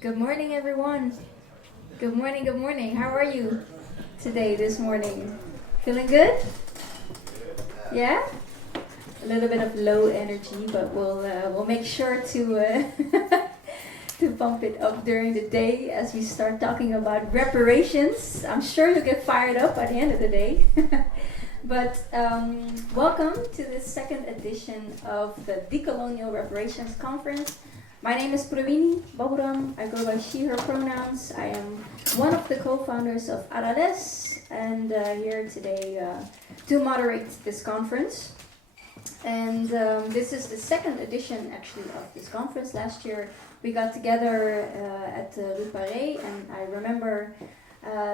Good morning, everyone. Good morning, good morning. How are you today, this morning? Feeling good? Yeah? A little bit of low energy, but we'll make sure to to pump it up during the day as we start talking about reparations. I'm sure you'll get fired up by the end of the day. But welcome to the second edition of the Decolonial Reparations Conference. My name is Pravini Baburam. I go by she, her pronouns. I am one of the co-founders of Aralez and here today to moderate this conference. And this is the second edition actually of this conference. Last year we got together at Reparation, and I remember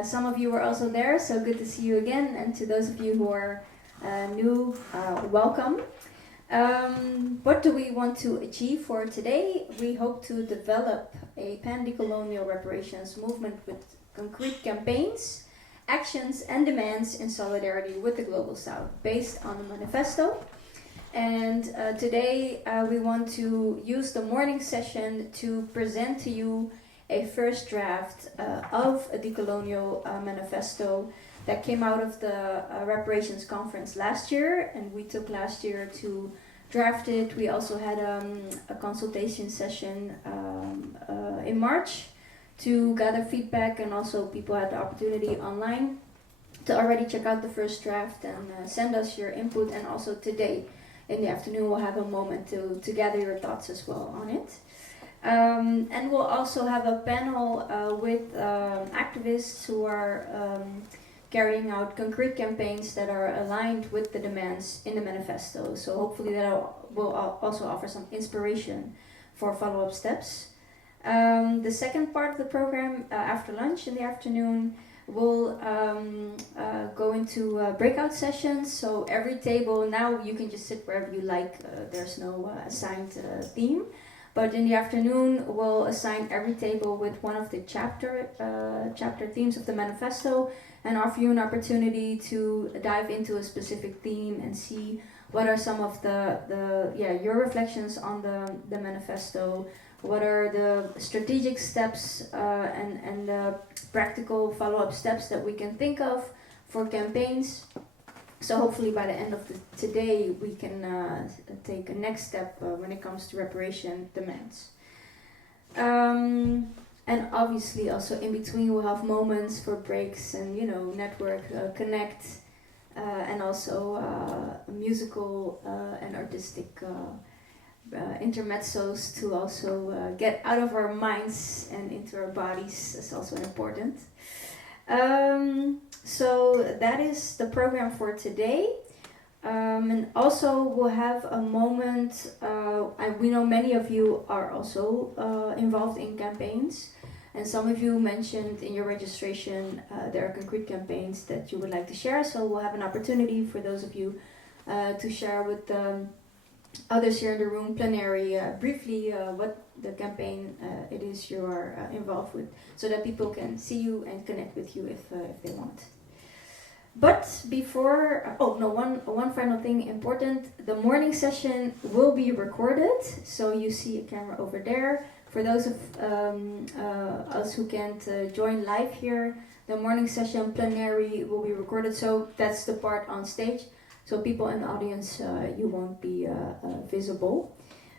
some of you were also there, so good to see you again. And to those of you who are new, welcome. What do we want to achieve for today? We hope to develop a pan-decolonial reparations movement with concrete campaigns, actions and demands in solidarity with the Global South based on the manifesto. And today we want to use the morning session to present to you a first draft of a decolonial manifesto that came out of the reparations conference last year, and we took last year to draft it. We also had a consultation session in March to gather feedback, and also people had the opportunity online to already check out the first draft and send us your input. And also today in the afternoon we'll have a moment to gather your thoughts as well on it. And we'll also have a panel with activists who are carrying out concrete campaigns that are aligned with the demands in the manifesto. So hopefully that will also offer some inspiration for follow-up steps. The second part of the program, after lunch in the afternoon, we'll go into breakout sessions. So every table, now you can just sit wherever you like. There's no assigned theme. But in the afternoon, we'll assign every table with one of the chapter themes of the manifesto and offer you an opportunity to dive into a specific theme and see what are some of your reflections on the manifesto, what are the strategic steps and practical follow-up steps that we can think of for campaigns. So hopefully by the end of today we can take a next step when it comes to reparation demands. And obviously also in between we'll have moments for breaks and network, connect, and also musical and artistic intermezzos to also get out of our minds and into our bodies is also important. So that is the program for today. And also we'll have a moment, we know many of you are also involved in campaigns, and some of you mentioned in your registration there are concrete campaigns that you would like to share, so we'll have an opportunity for those of you to share with others here in the room, plenary, briefly what the campaign it is you are involved with, so that people can see you and connect with you if they want. But before, one final thing important, the morning session will be recorded, so you see a camera over there. For those of us who can't join live here, the morning session plenary will be recorded, so that's the part on stage. So people in the audience, you won't be visible,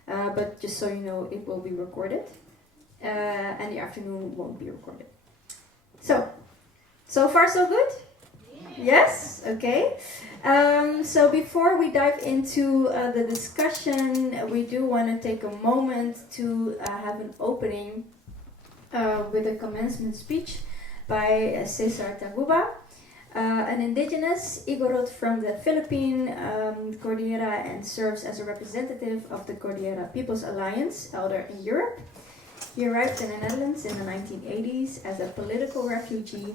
but just so you know, it will be recorded, and the afternoon won't be recorded. So far so good? Yes? Okay. So before we dive into the discussion, we do want to take a moment to have an opening with a commencement speech by Cesar Taguba, an indigenous Igorot from the Philippine Cordillera, and serves as a representative of the Cordillera People's Alliance, elder in Europe. He arrived in the Netherlands in the 1980s as a political refugee,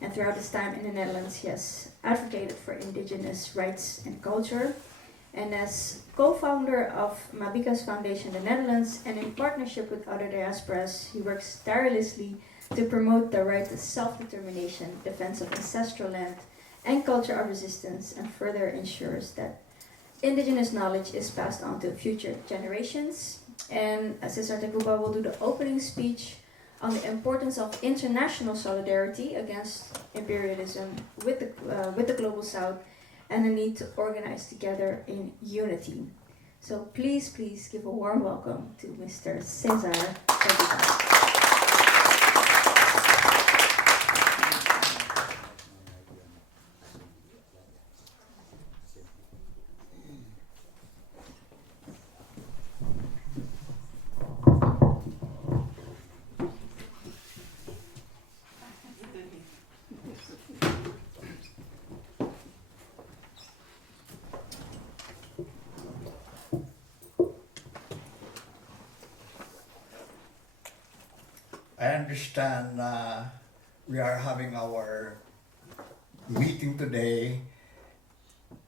and throughout his time in the Netherlands he has advocated for indigenous rights and culture. And as co-founder of Mabika's Foundation in the Netherlands, and in partnership with other diasporas, he works tirelessly to promote the right to self-determination, defense of ancestral land, and culture of resistance, and further ensures that indigenous knowledge is passed on to future generations. And Cesar Tacuba will do the opening speech on the importance of international solidarity against imperialism with the Global South and the need to organize together in unity. So please give a warm welcome to Mr. Cesar Tacuba. I understand we are having our meeting today,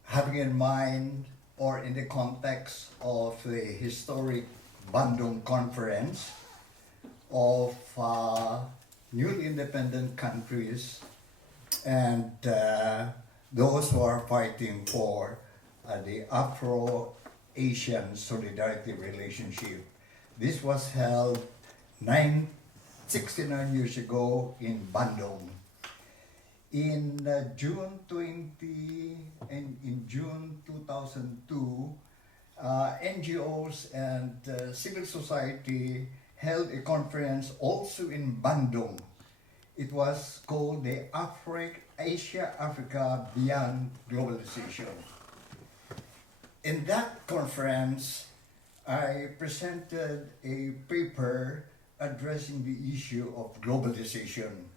having in mind or in the context of the historic Bandung Conference of newly independent countries and those who are fighting for the Afro-Asian Solidarity Relationship. This was held 69 years ago in Bandung. In June 2002, NGOs and civil society held a conference also in Bandung. It was called the Asia-Africa Beyond Globalization. In that conference, I presented a paper addressing the issue of globalization.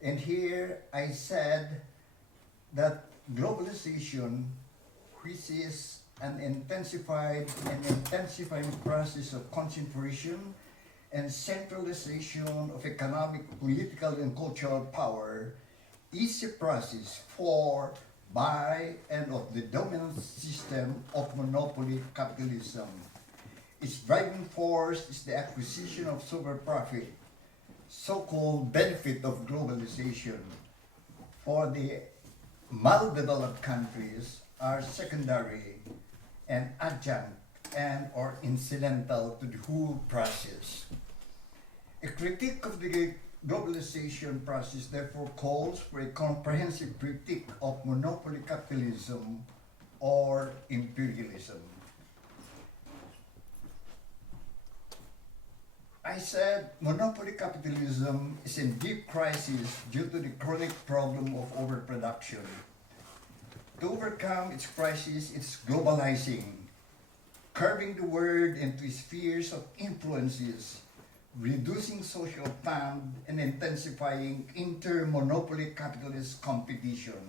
And here I said that globalization, which is an intensifying process of concentration and centralization of economic, political, and cultural power, is a process for, by, and of the dominant system of monopoly capitalism. Its driving force is the acquisition of super profit, so-called benefit of globalization. For the maldeveloped countries are secondary and adjunct and or incidental to the whole process. A critique of the globalization process therefore calls for a comprehensive critique of monopoly capitalism or imperialism. I said monopoly capitalism is in deep crisis due to the chronic problem of overproduction. To overcome its crisis, it's globalizing, curving the world into spheres of influences, reducing social fund, and intensifying inter-monopoly capitalist competition.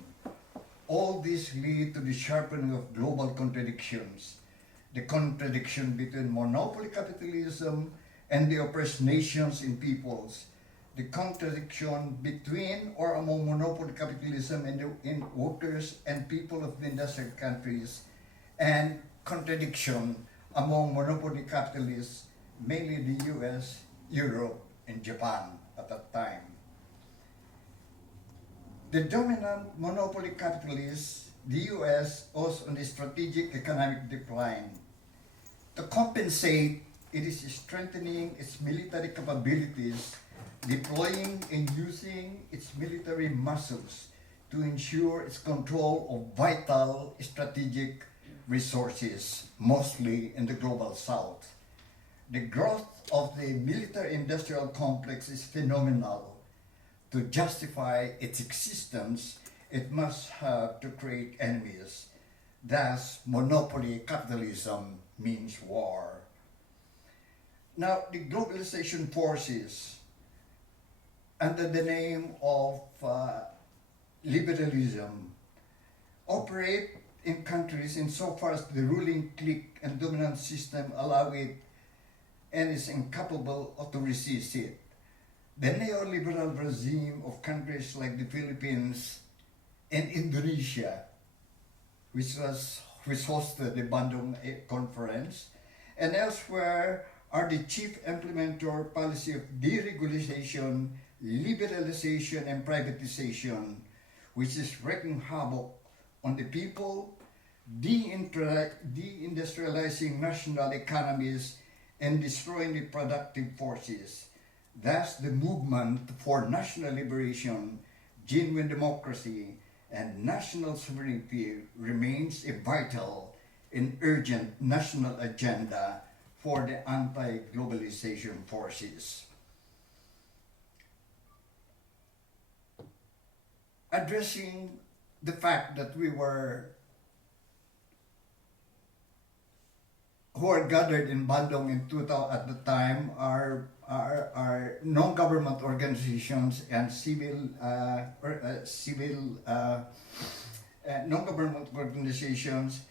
All this lead to the sharpening of global contradictions, the contradiction between monopoly capitalism and the oppressed nations and peoples, the contradiction between or among monopoly capitalism and in workers and people of the industrial countries, and contradiction among monopoly capitalists, mainly the US, Europe, and Japan at that time. The dominant monopoly capitalists, the US, was on a strategic economic decline. To compensate, it is strengthening its military capabilities, deploying and using its military muscles to ensure its control of vital strategic resources, mostly in the Global South. The growth of the military-industrial complex is phenomenal. To justify its existence, it must have to create enemies. Thus, monopoly capitalism means war. Now, the globalization forces, under the name of liberalism, operate in countries insofar as the ruling clique and dominant system allow it and is incapable to resist it. The neoliberal regime of countries like the Philippines and Indonesia, which hosted the Bandung Conference, and elsewhere are the chief implementer policy of deregulation, liberalization, and privatization, which is wreaking havoc on the people, deindustrializing national economies, and destroying the productive forces. Thus, the movement for national liberation, genuine democracy, and national sovereignty remains a vital and urgent national agenda for the anti-globalization forces. Addressing the fact that who are gathered in Bandung in 2000 at the time are non-government organizations and non-government organizations.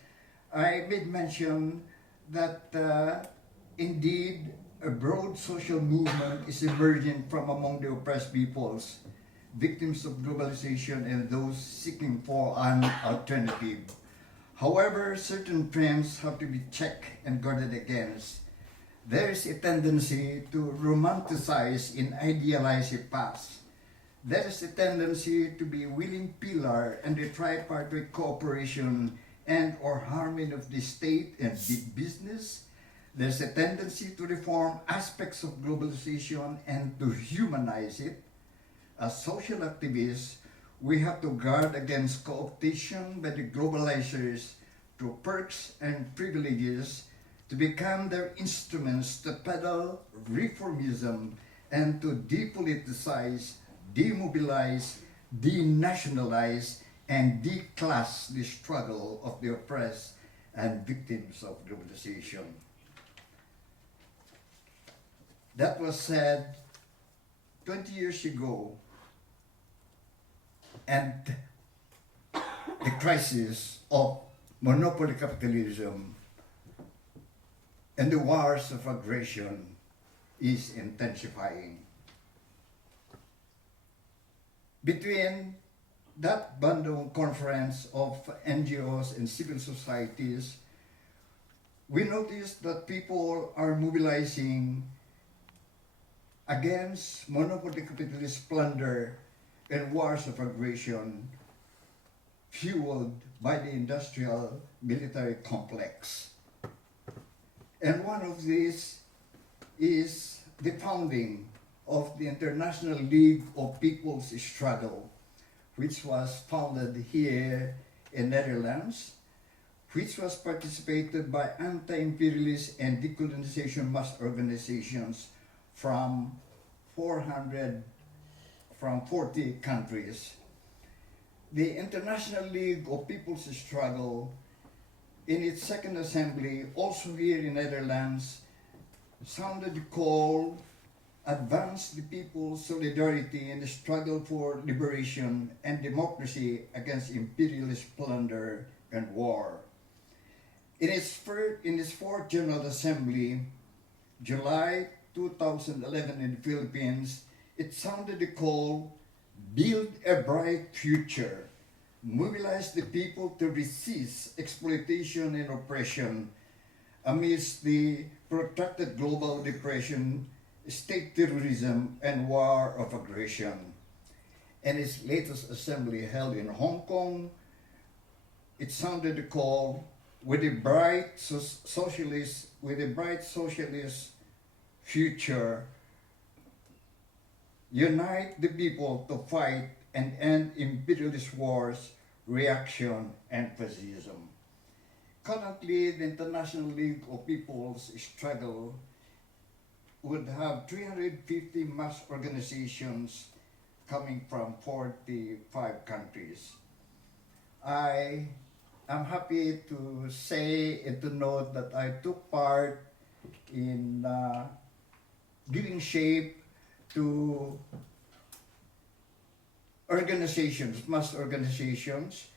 I made mention that indeed a broad social movement is emerging from among the oppressed peoples, victims of globalization and those seeking for an alternative. However, certain trends have to be checked and guarded against. There is a tendency to romanticize and idealize a past. There is a tendency to be a willing pillar in the tripartite cooperation and or harmony of the state and big business. There's a tendency to reform aspects of globalization and to humanize it. As social activists, we have to guard against co-optation by the globalizers through perks and privileges to become their instruments to peddle reformism and to depoliticize, demobilize, denationalize, and declass the struggle of the oppressed and victims of globalization. That was said 20 years ago, and the crisis of monopoly capitalism and the wars of aggression is intensifying. Between that Bandung conference of NGOs and civil societies, we noticed that people are mobilizing against monopoly capitalist plunder and wars of aggression fueled by the industrial military complex. And one of these is the founding of the International League of People's Struggle, which was founded here in Netherlands, which was participated by anti-imperialist and decolonization mass organizations from 40 countries. The International League of People's Struggle, in its second assembly, also here in Netherlands, sounded the call, advanced the people's solidarity in the struggle for liberation and democracy against imperialist plunder and war. In its fourth General Assembly, July 2011 in the Philippines, it sounded the call, build a bright future, mobilize the people to resist exploitation and oppression amidst the protracted global depression, state terrorism, and war of aggression. And its latest assembly held in Hong Kong, it sounded the call, with a bright socialist future, unite the people to fight and end imperialist wars, reaction, and fascism. Currently, the International League of People's Struggle would have 350 mass organizations coming from 45 countries. I am happy to say and to note that I took part in giving shape to organizations, mass organizations,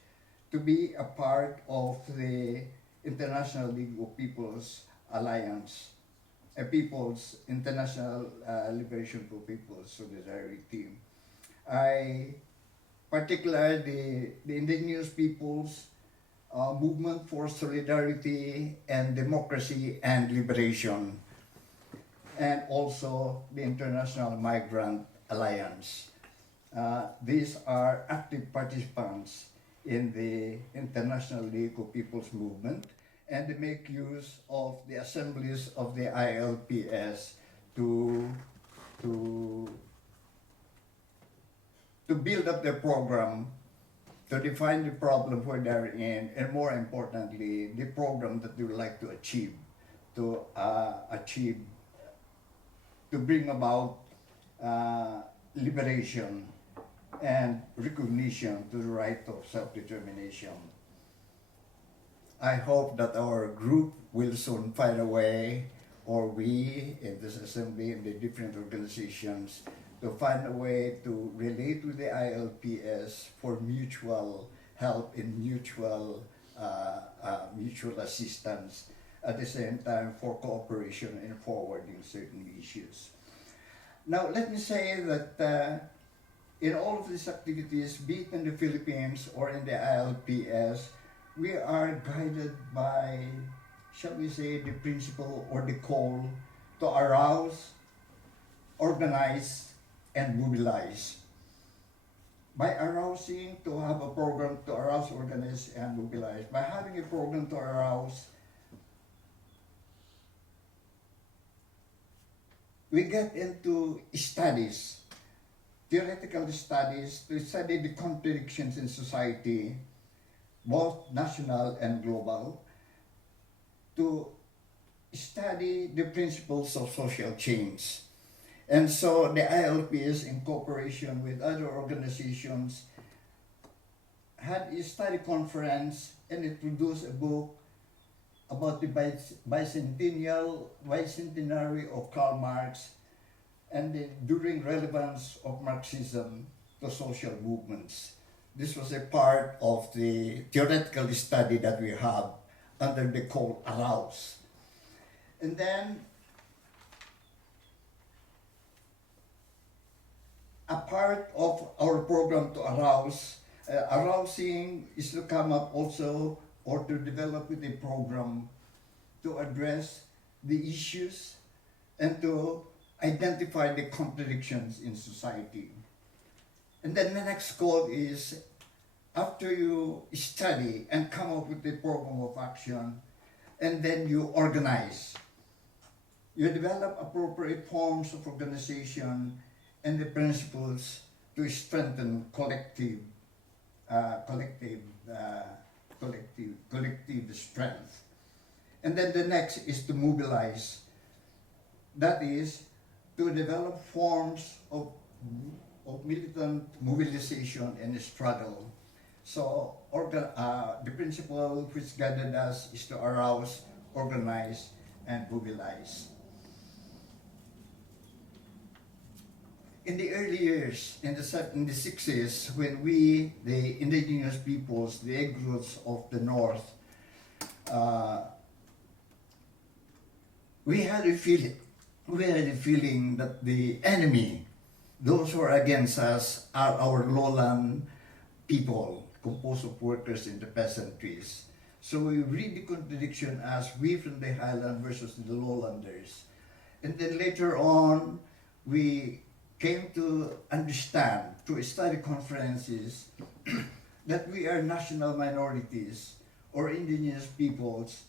to be a part of the International League of People's Alliance, a People's International Liberation for People's Solidarity. I particularly the indigenous peoples movement for solidarity and democracy and liberation, and also the International Migrant Alliance. These are active participants in the International League of People's Movement, and they make use of the assemblies of the ILPS to, to, to build up their program, to define the problem where they're in, and more importantly, the program that they would like to achieve, to bring about liberation and recognition to the right of self-determination. I hope that our group will soon find a way, or we in this assembly and the different organizations, to find a way to relate with the ILPS for mutual help and mutual assistance, at the same time for cooperation in forwarding certain issues. Now, let me say that in all of these activities, be it in the Philippines or in the ILPS, we are guided by, shall we say, the principle or the call to arouse, organize, and mobilize. By arousing, to have a program to arouse, organize, and mobilize. By having a program to arouse, we get into studies, theoretical studies, to study the contradictions in society, both national and global, to study the principles of social change. And so the ILPS, in cooperation with other organizations, had a study conference, and it produced a book about the bicentenary of Karl Marx and the enduring relevance of Marxism to social movements. This was a part of the theoretical study that we have under the call Aralez. And then, a part of our program to arouse, arousing is to come up also, or to develop with a program to address the issues and to identify the contradictions in society. And then the next goal is, after you study and come up with a program of action, and then you organize, you develop appropriate forms of organization and the principles to strengthen collective strength. And then the next is to mobilize. That is, to develop forms of militant mobilization and struggle. So the principle which guided us is to arouse, organize, and mobilize. In the early years, in the 60s, when we, the indigenous peoples, the Negroes of the North, we had a feeling that the enemy, those who are against us, are our lowland people, composed of workers in the peasantries. So we read the contradiction as we from the highland versus the lowlanders. And then later on, we came to understand through study conferences that we are national minorities or indigenous peoples,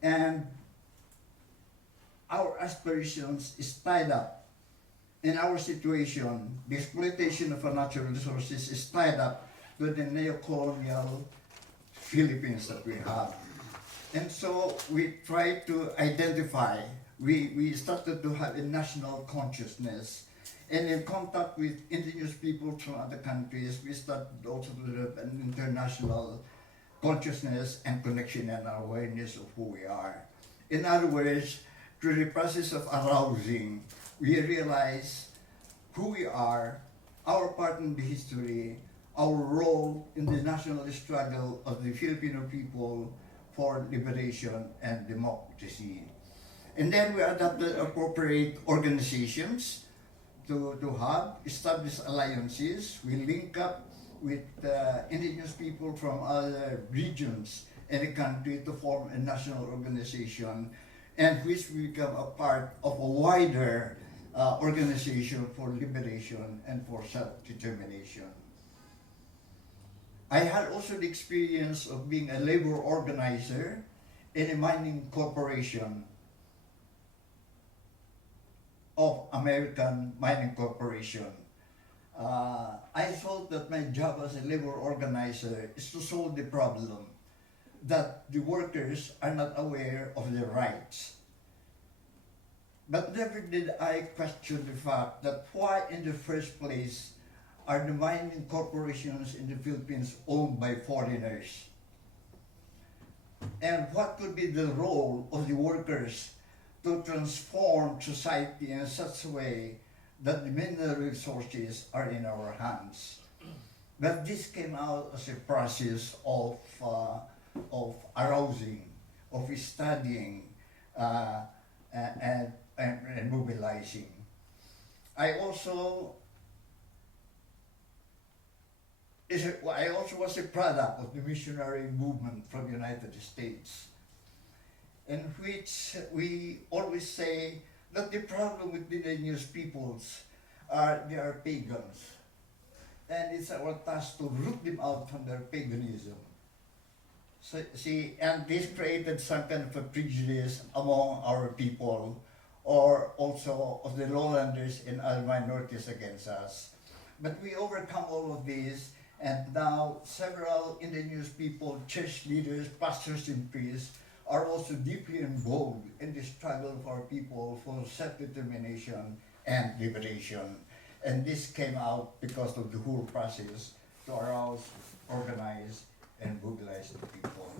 and our aspirations is tied up in our situation. The exploitation of our natural resources is tied up with the neo-colonial Philippines that we have. And so we try to identify, we started to have a national consciousness. And in contact with indigenous people from other countries, we started also to develop an international consciousness and connection and awareness of who we are. In other words, through the process of arousing, we realize who we are, our part in the history, our role in the national struggle of the Filipino people for liberation and democracy. And then we adopted appropriate organizations to have established alliances. We link up with indigenous people from other regions in the country to form a national organization, and which we become a part of a wider organization for liberation and for self-determination. I had also the experience of being a labor organizer in a mining corporation of American Mining Corporation. I thought that my job as a labor organizer is to solve the problem that the workers are not aware of their rights. But never did I question the fact that why in the first place are the mining corporations in the Philippines owned by foreigners? And what could be the role of the workers to transform society in such a way that the mineral resources are in our hands? But this came out as a process of arousing, of studying, and mobilizing. I also was a product of the missionary movement from the United States, in which we always say that the problem with the indigenous peoples they are pagans. And it's our task to root them out from their paganism. So, see, and this created some kind of a prejudice among our people, or also of the lowlanders and other minorities against us. But we overcome all of this, and now several indigenous people, church leaders, pastors and priests are also deeply involved in the struggle of our people for self-determination and liberation. And this came out because of the whole process to arouse, organize, and mobilize the people.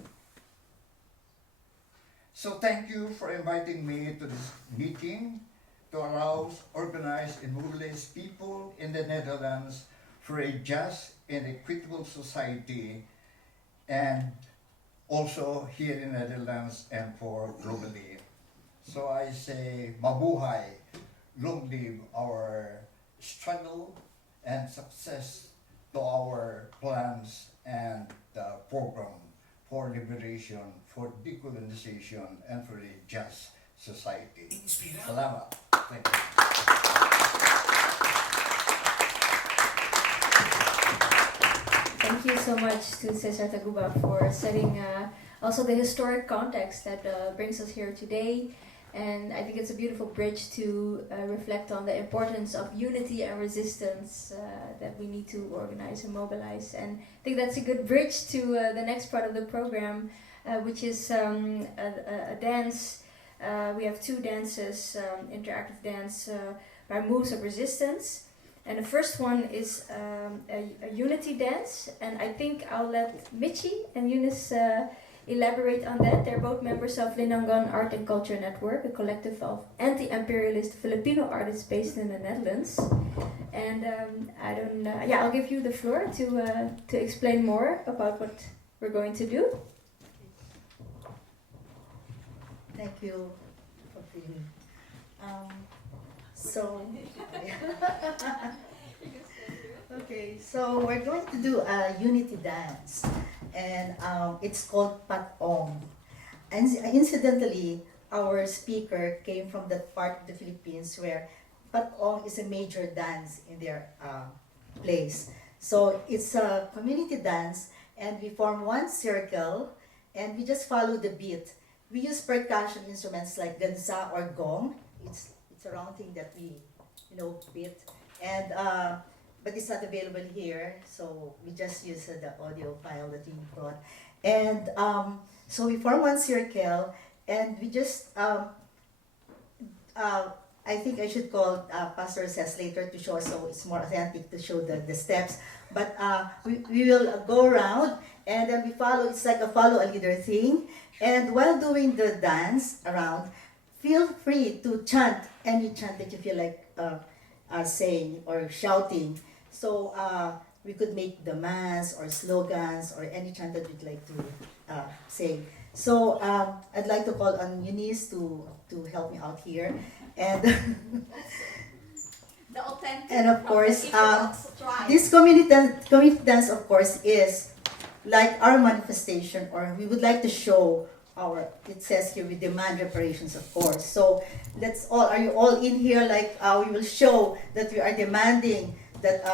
So thank you for inviting me to this meeting to arouse, organize, and mobilize people in the Netherlands for a just and equitable society, and also here in the Netherlands and for globally. So I say, mabuhay, long live our struggle and success to our plans and program for liberation, for decolonization, and for a just society. Salamat. Thank you. Thank you so much to Cesar Taguba for setting also the historic context that brings us here today. And I think it's a beautiful bridge to reflect on the importance of unity and resistance that we need to organize and mobilize. And I think that's a good bridge to the next part of the program, which is a dance. We have two dances, interactive dance by moves of resistance. And the first one is a unity dance. And I think I'll let Michi and Eunice elaborate on that. They're both members of Linangan Art and Culture Network, a collective of anti-imperialist Filipino artists based in the Netherlands. And I'll give you the floor to explain more about what we're going to do. Thank you for being. Okay, so we're going to do a unity dance, and it's called Patong. And incidentally, our speaker came from that part of the Philippines where Patong is a major dance in their place. So it's a community dance, and we form one circle, and we just follow the beat. We use percussion instruments like gansa or gong. It's a round thing that we, beat, and but it's not available here, so we just use the audio file that we brought. And so we form one circle, and we just, I think I should call Pastor Says later to show, so it's more authentic to show the steps. But we will go around, and then we follow, it's like a follow a leader thing. And while doing the dance around, feel free to chant any chant that you feel like saying or shouting. So we could make the mass or slogans or any chant that you'd like to say. So I'd like to call on Eunice to help me out here. And the authentic, and of course, this community dance, of course, is like our manifestation, or we would like to show it says here we demand reparations, of course. So are you all in here? Like we will show that we are demanding that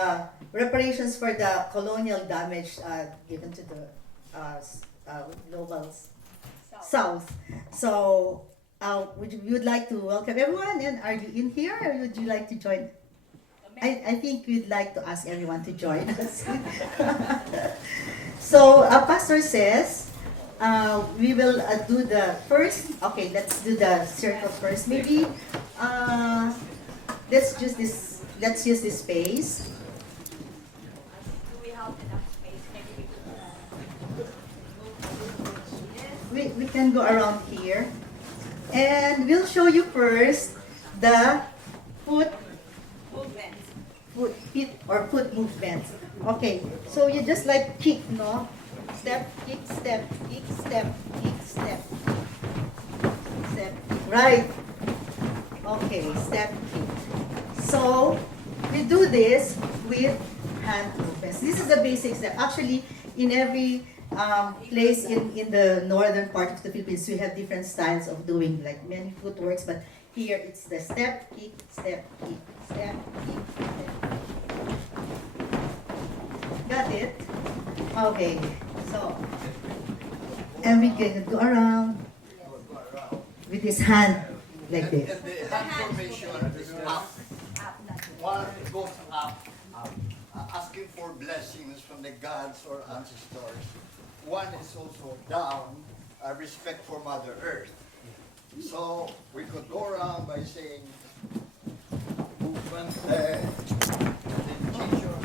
reparations for the colonial damage given to the global South. So we would like to welcome everyone. And are you in here, or would you like to join? I think we'd like to ask everyone to join us. So Pastor says we will do the first. Okay, let's do the circle first. Maybe let's use this space. Do we have enough space? We can go around here, and we'll show you first the foot movement. Okay, so you just like kick, no? Step, kick, step, kick, step, kick, step, step, kick. Right. Okay, step, kick. So we do this with hand movements. This is the basic step. Actually, in every place in the northern part of the Philippines, we have different styles of doing like many footworks, but here it's the step, kick, step, kick, step, kick, step. Got it? Okay, so, and we can go around with his hand like this. And the hand formation is up. One goes up, asking for blessings from the gods or ancestors. One is also down, respect for Mother Earth. So we could go around by saying, movement there, then change your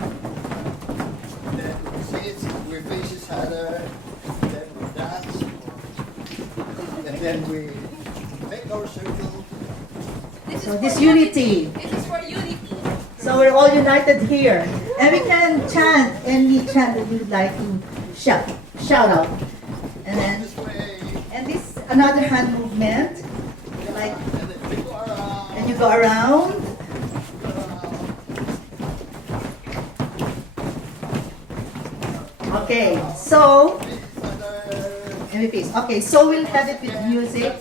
then we say it, we face each other, then we dance, and then we make our circle. So this unity. This is for unity. So we're all united here. And we can chant any chant that you'd like to shout out. And then, This way, and this another hand movement. Like, and then we go around. and you go around. Okay, so, and we face. Okay, so we'll have it with music.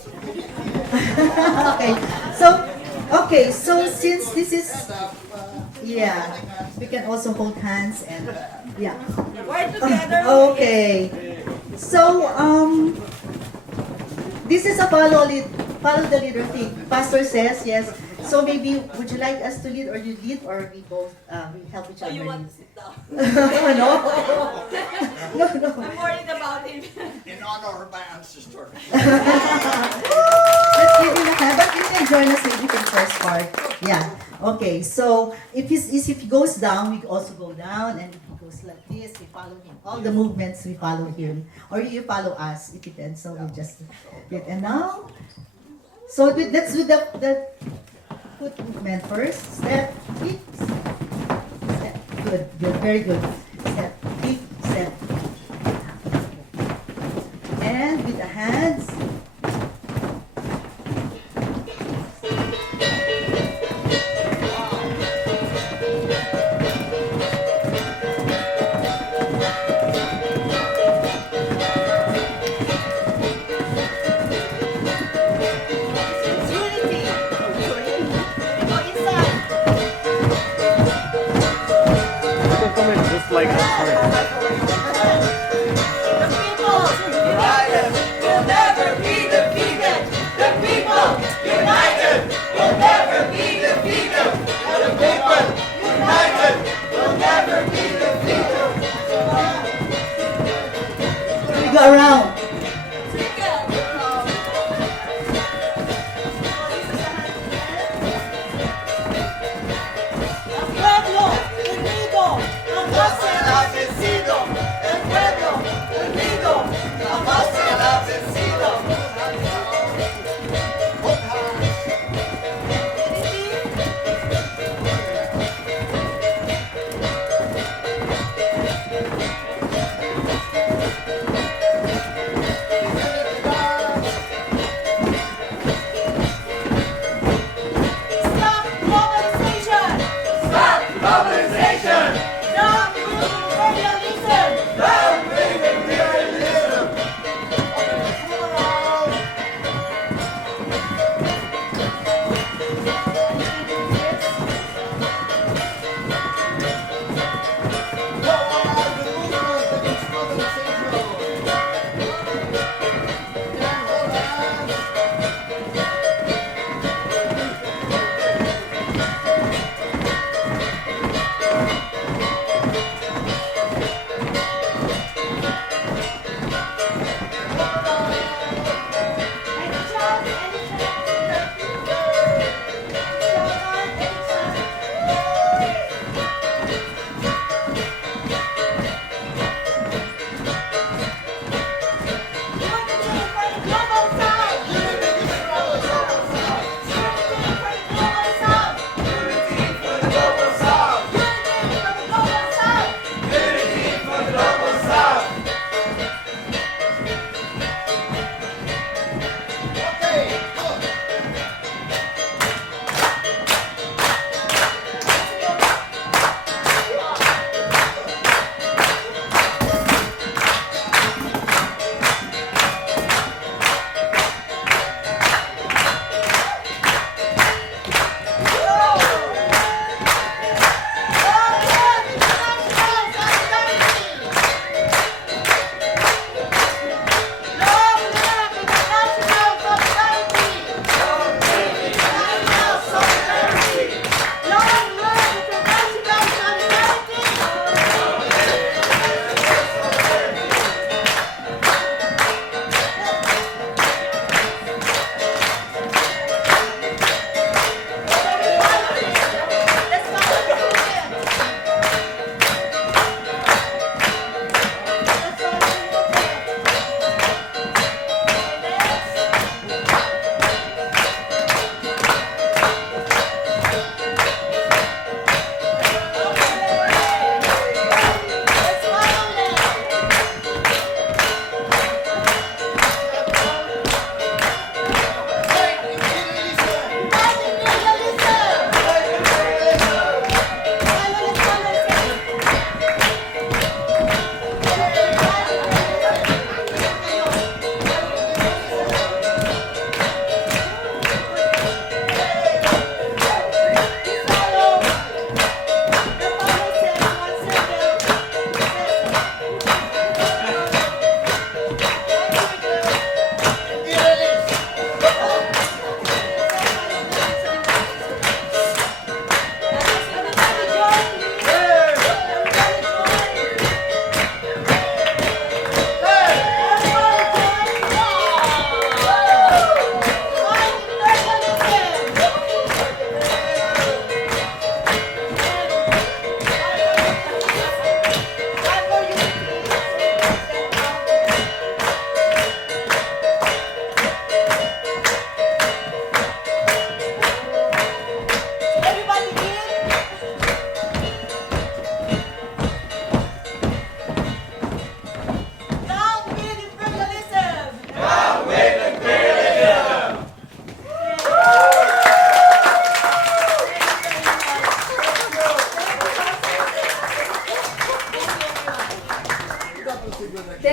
Okay, so since this is, yeah, we can also hold hands and, yeah. We're together. Okay, so, this is a follow the leader thing. Pastor says, yes. So maybe, would you like us to lead, or you lead, or we both, we help each Oh, other you want lead? to sit down? No. No. I'm worried about him. In honor of my ancestors. Let's give him a hand, but you can join us maybe for the first part. Yeah. Okay. So if he goes down, we also go down, and if he goes like this, we follow him. All the movements we follow him, or you follow us. It depends. So we just get. And now, so let's do the foot movement first. Step, kick, step. Good. Very good. Step, kick, step. And with the hands. Just like We go around.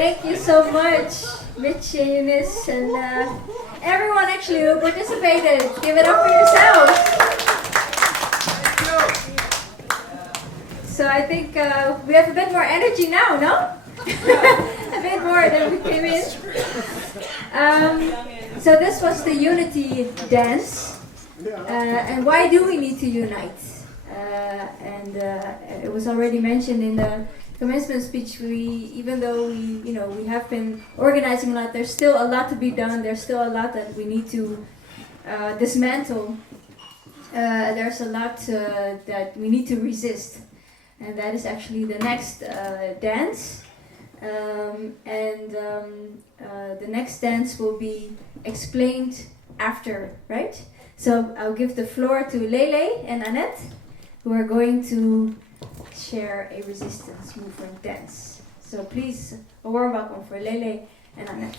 Thank you so much, Mitch and Eunice, and everyone actually who participated. Give it up for yourselves. So I think we have a bit more energy now, no? A bit more than we came in. So this was the unity dance. And why do we need to unite? And it was already mentioned in the commencement speech. Even though we have been organizing a lot, there's still a lot to be done. There's still a lot that we need to dismantle. There's a lot that we need to resist, and that is actually the next dance. The next dance will be explained after, right? So I'll give the floor to Lele and Annette, who are going to share a resistance movement dance. So please, a warm welcome for Lele and Annette.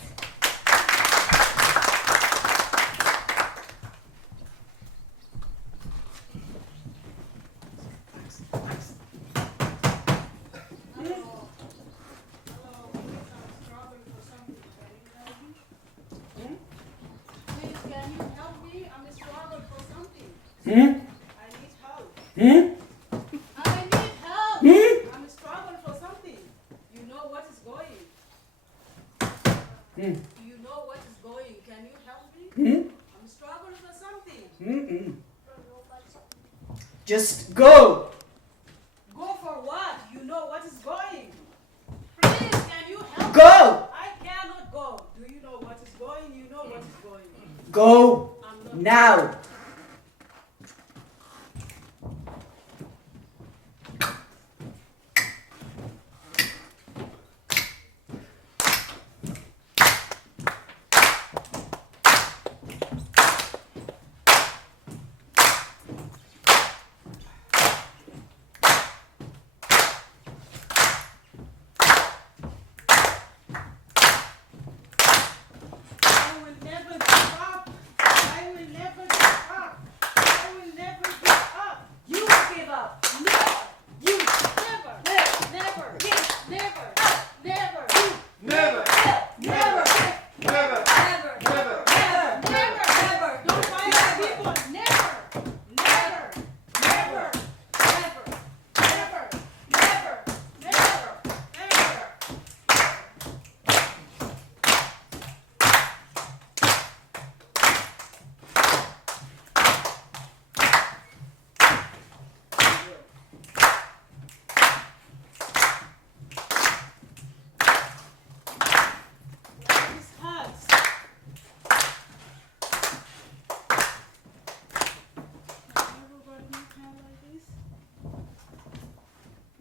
I need help. I need help. I'm struggling for something. You know what is going. You know what is going. Can you help me? I'm struggling for something. Just go. Go for what? You know what is going. Please, can you help Go. me? I cannot go. Do you know what is going? You know what is going. Go I'm not now.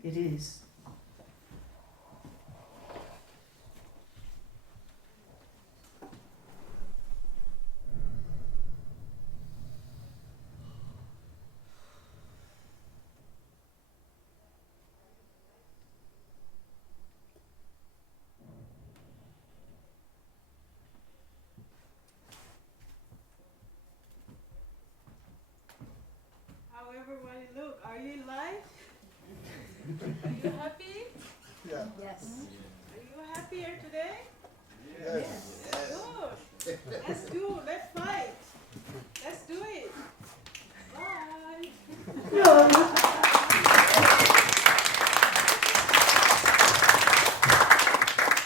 It is. How everybody look. Are you live? Are you happy? Yeah. Yes. Are you happier today? Yes. Good. Let's do. Let's fight. Let's do it. Bye.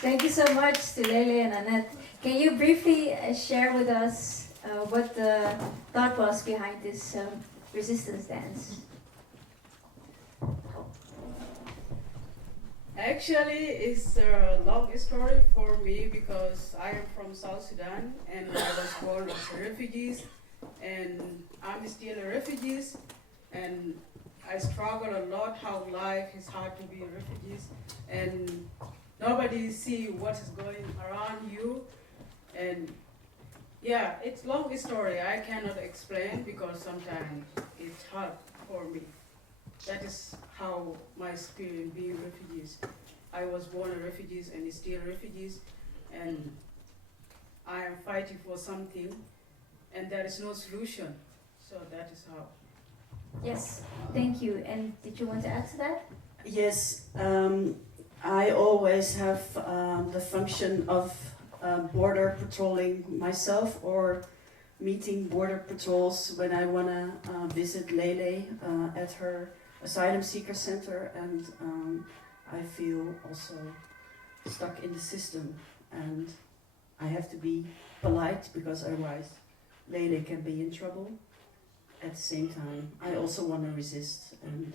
Thank you so much to Lele and Annette. Can you briefly share with us what the thought was behind this resistance dance? Actually, it's a long story for me because I am from South Sudan and I was born as a refugee, and I'm still a refugee, and I struggle a lot how life is hard to be a refugee, and nobody see what is going around you, and yeah, it's long story. I cannot explain because sometimes it's hard for me. That is how my experience being refugees. I was born a refugee and still refugees, and I am fighting for something, and there is no solution. So that is how. Yes, thank you. And did you want to add to that? Yes, I always have the function of border patrolling myself or meeting border patrols when I want to visit Lele at her asylum seeker center, and I feel also stuck in the system, and I have to be polite because otherwise Lele can be in trouble. At the same time, I also want to resist, and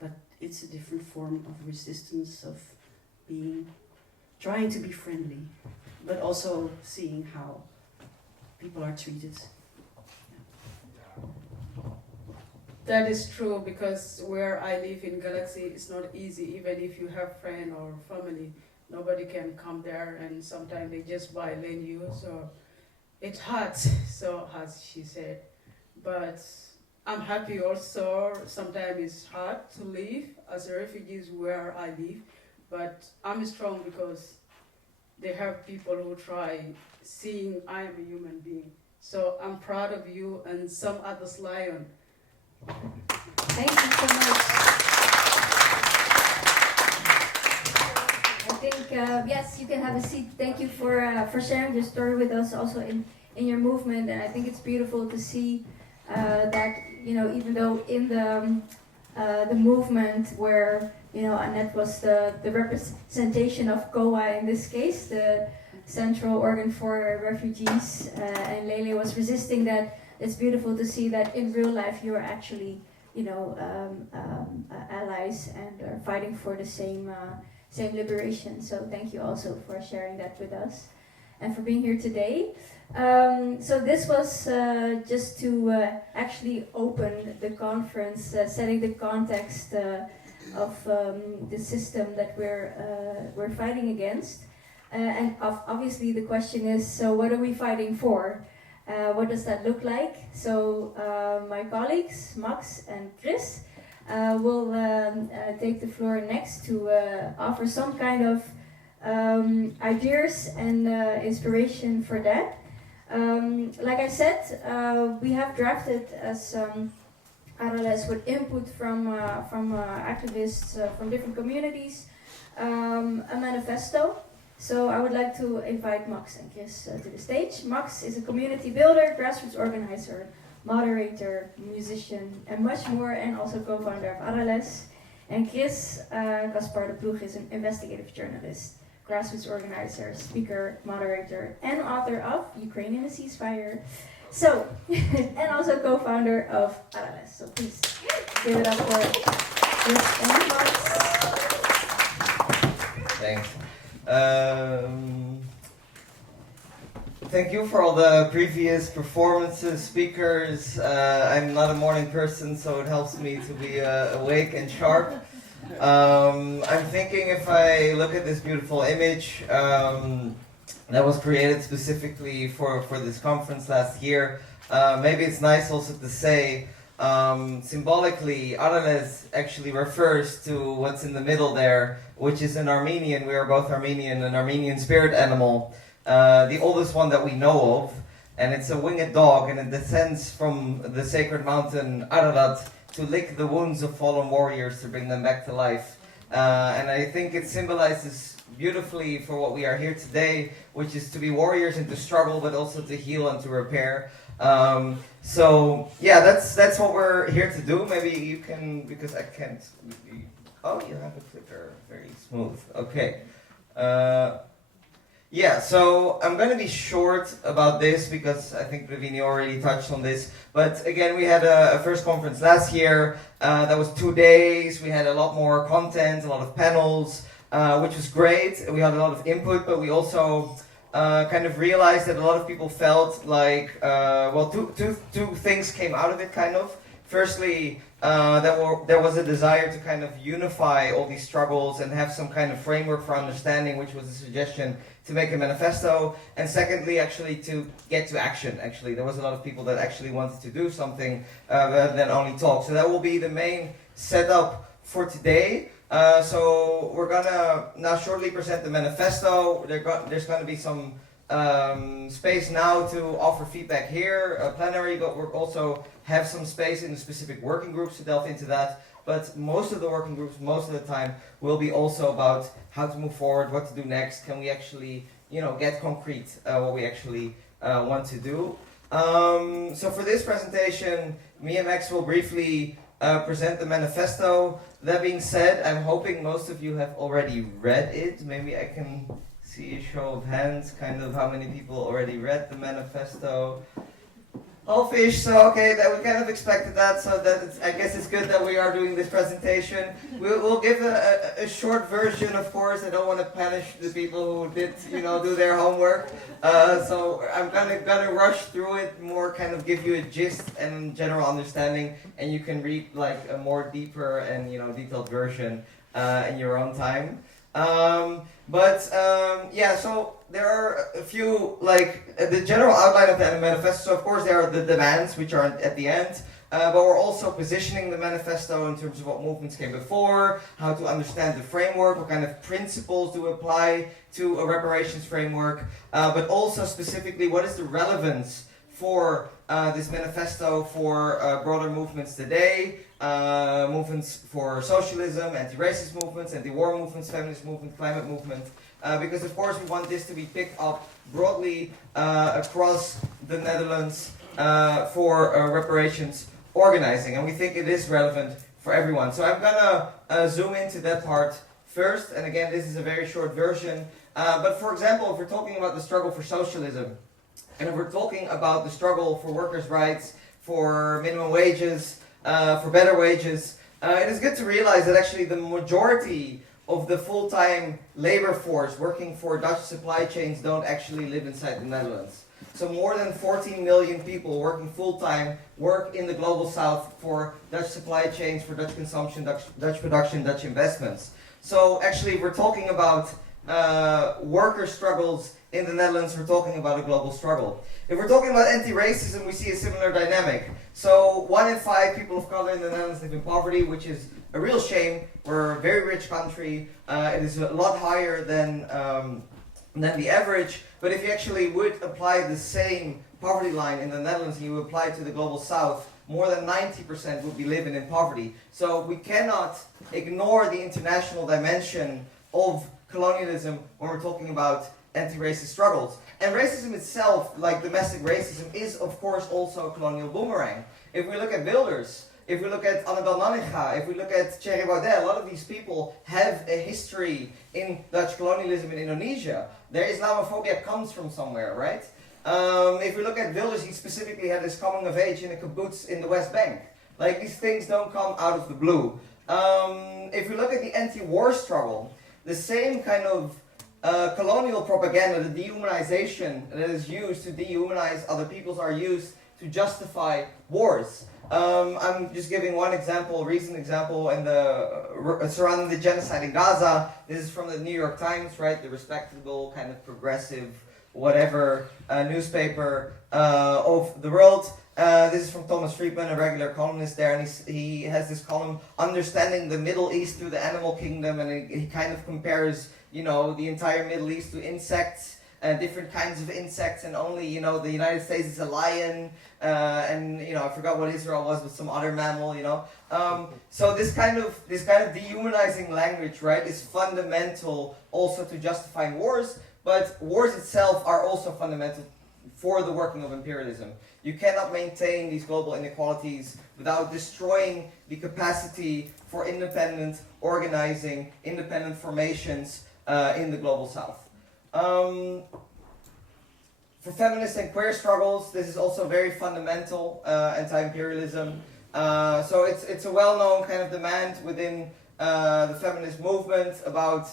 but it's a different form of resistance, of trying to be friendly, but also seeing how people are treated. That is true, because where I live in Galaxy, it's not easy. Even if you have friend or family, nobody can come there, and sometimes they just violate you. So it hurts, so as she said. But I'm happy also. Sometimes it's hard to live as a refugee where I live, but I'm strong because they have people who try seeing I am a human being. So I'm proud of you and some others lion. Thank you so much. I think, yes, you can have a seat. Thank you for sharing your story with us also in your movement. And I think it's beautiful to see that, you know, even though in the movement where, you know, Annette was the representation of COA in this case, the Central Organ for Refugees, and Lele was resisting that. It's beautiful to see that in real life you are actually, you know, allies and are fighting for the same liberation. So thank you also for sharing that with us and for being here today. So this was just to actually open the conference, setting the context of the system that we're fighting against. And obviously the question is, so what are we fighting for? What does that look like? So my colleagues, Max and Chris, will take the floor next to offer some kind of ideas and inspiration for that. Like I said, we have drafted as Aralez with input from activists from different communities, a manifesto. So I would like to invite Max and Chris to the stage. Max is a community builder, grassroots organizer, moderator, musician, and much more, and also co-founder of Aralez. And Chris Gaspar de Ploeg is an investigative journalist, grassroots organizer, speaker, moderator, and author of Ukraine in a Ceasefire. So, and also co-founder of Aralez. So please give it up for Chris and Max. Thanks. Thank you for all the previous performances, speakers. I'm not a morning person, so it helps me to be awake and sharp. I'm thinking, if I look at this beautiful image that was created specifically for this conference last year, maybe it's nice also to say, symbolically, Aralez actually refers to what's in the middle there, which is an Armenian. We are both Armenian, an Armenian spirit animal, the oldest one that we know of, and it's a winged dog, and it descends from the sacred mountain Ararat to lick the wounds of fallen warriors to bring them back to life. And I think it symbolizes beautifully for what we are here today, which is to be warriors and to struggle, but also to heal and to repair. So yeah, that's what we're here to do. Maybe you can, because I can't. Oh, you have a clicker, very smooth. Okay. Yeah, so I'm going to be short about this because I think Ravini already touched on this. But again, we had a first conference last year. That was 2 days. We had a lot more content, a lot of panels, which was great. We had a lot of input, but we also kind of realized that a lot of people felt like, well, two things came out of it, kind of. Firstly, there was a desire to kind of unify all these struggles and have some kind of framework for understanding, which was a suggestion to make a manifesto. And secondly, actually to get to action. Actually, there was a lot of people that actually wanted to do something rather than only talk. So that will be the main setup for today. So we're gonna now shortly present the manifesto. There's gonna be some space now to offer feedback here, plenary, but we'll also have some space in the specific working groups to delve into that. but most of the working groups, most of the time, will be also about how to move forward, what to do next, can we actually, get concrete what we actually want to do. So for this presentation, me and Max will briefly present the manifesto. That being said, I'm hoping most of you have already read it. Maybe I can see a show of hands, kind of how many people already read the manifesto. All fish, so okay, that we kind of expected that, so that I guess it's good that we are doing this presentation. We'll give a short version, of course. I don't want to punish the people who did, do their homework. So I'm gonna rush through it, more kind of give you a gist and general understanding, and you can read like a more deeper and detailed version in your own time. So there are a few, the general outline of the manifesto. So of course there are the demands, which are at the end, but we're also positioning the manifesto in terms of what movements came before, how to understand the framework, what kind of principles do apply to a reparations framework, but also specifically what is the relevance for this manifesto for broader movements today, movements for socialism, anti-racist movements, anti-war movements, feminist movement, climate movement, because of course we want this to be picked up broadly across the Netherlands for reparations organizing, and we think it is relevant for everyone. So I'm gonna zoom into that part first, and again this is a very short version, but for example, if we're talking about the struggle for socialism, and if we're talking about the struggle for workers' rights, for minimum wages, for better wages, it is good to realize that actually the majority of the full-time labor force working for Dutch supply chains don't actually live inside the Netherlands. So more than 14 million people working full-time work in the global south for Dutch supply chains, for Dutch consumption, Dutch production, Dutch investments. So actually we're talking about worker struggles in the Netherlands, we're talking about a global struggle. If we're talking about anti-racism, we see a similar dynamic. So 1 in 5 people of color in the Netherlands live in poverty, which is a real shame. We're a very rich country. It is a lot higher than the average. But if you actually would apply the same poverty line in the Netherlands and you apply it to the global south, more than 90% would be living in poverty. So we cannot ignore the international dimension of colonialism when we're talking about anti-racist struggles. And racism itself, like domestic racism, is of course also a colonial boomerang. If we look at Wilders, if we look at Annabel Nanninga, if we look at Thierry Baudet, a lot of these people have a history in Dutch colonialism in Indonesia. Their Islamophobia comes from somewhere, right? If we look at Wilders, he specifically had his coming of age in a kibbutz in the West Bank. Like, these things don't come out of the blue. If we look at the anti-war struggle, the same kind of colonial propaganda, the dehumanization that is used to dehumanize other peoples, are used to justify wars. I'm just giving one example, recent example, in the surrounding the genocide in Gaza. This is from the New York Times, right? The respectable, kind of progressive, whatever newspaper of the world. This is from Thomas Friedman, a regular columnist there, and he has this column, Understanding the Middle East Through the Animal Kingdom, and he kind of compares, the entire Middle East to insects, different kinds of insects, and only, the United States is a lion, and, I forgot what Israel was, but some other mammal, So this kind of dehumanizing language, right, is fundamental also to justifying wars, but wars itself are also fundamental for the working of imperialism. You cannot maintain these global inequalities without destroying the capacity for independent organizing, independent formations in the global south. For feminist and queer struggles, this is also very fundamental, anti-imperialism. So it's a well-known kind of demand within the feminist movement about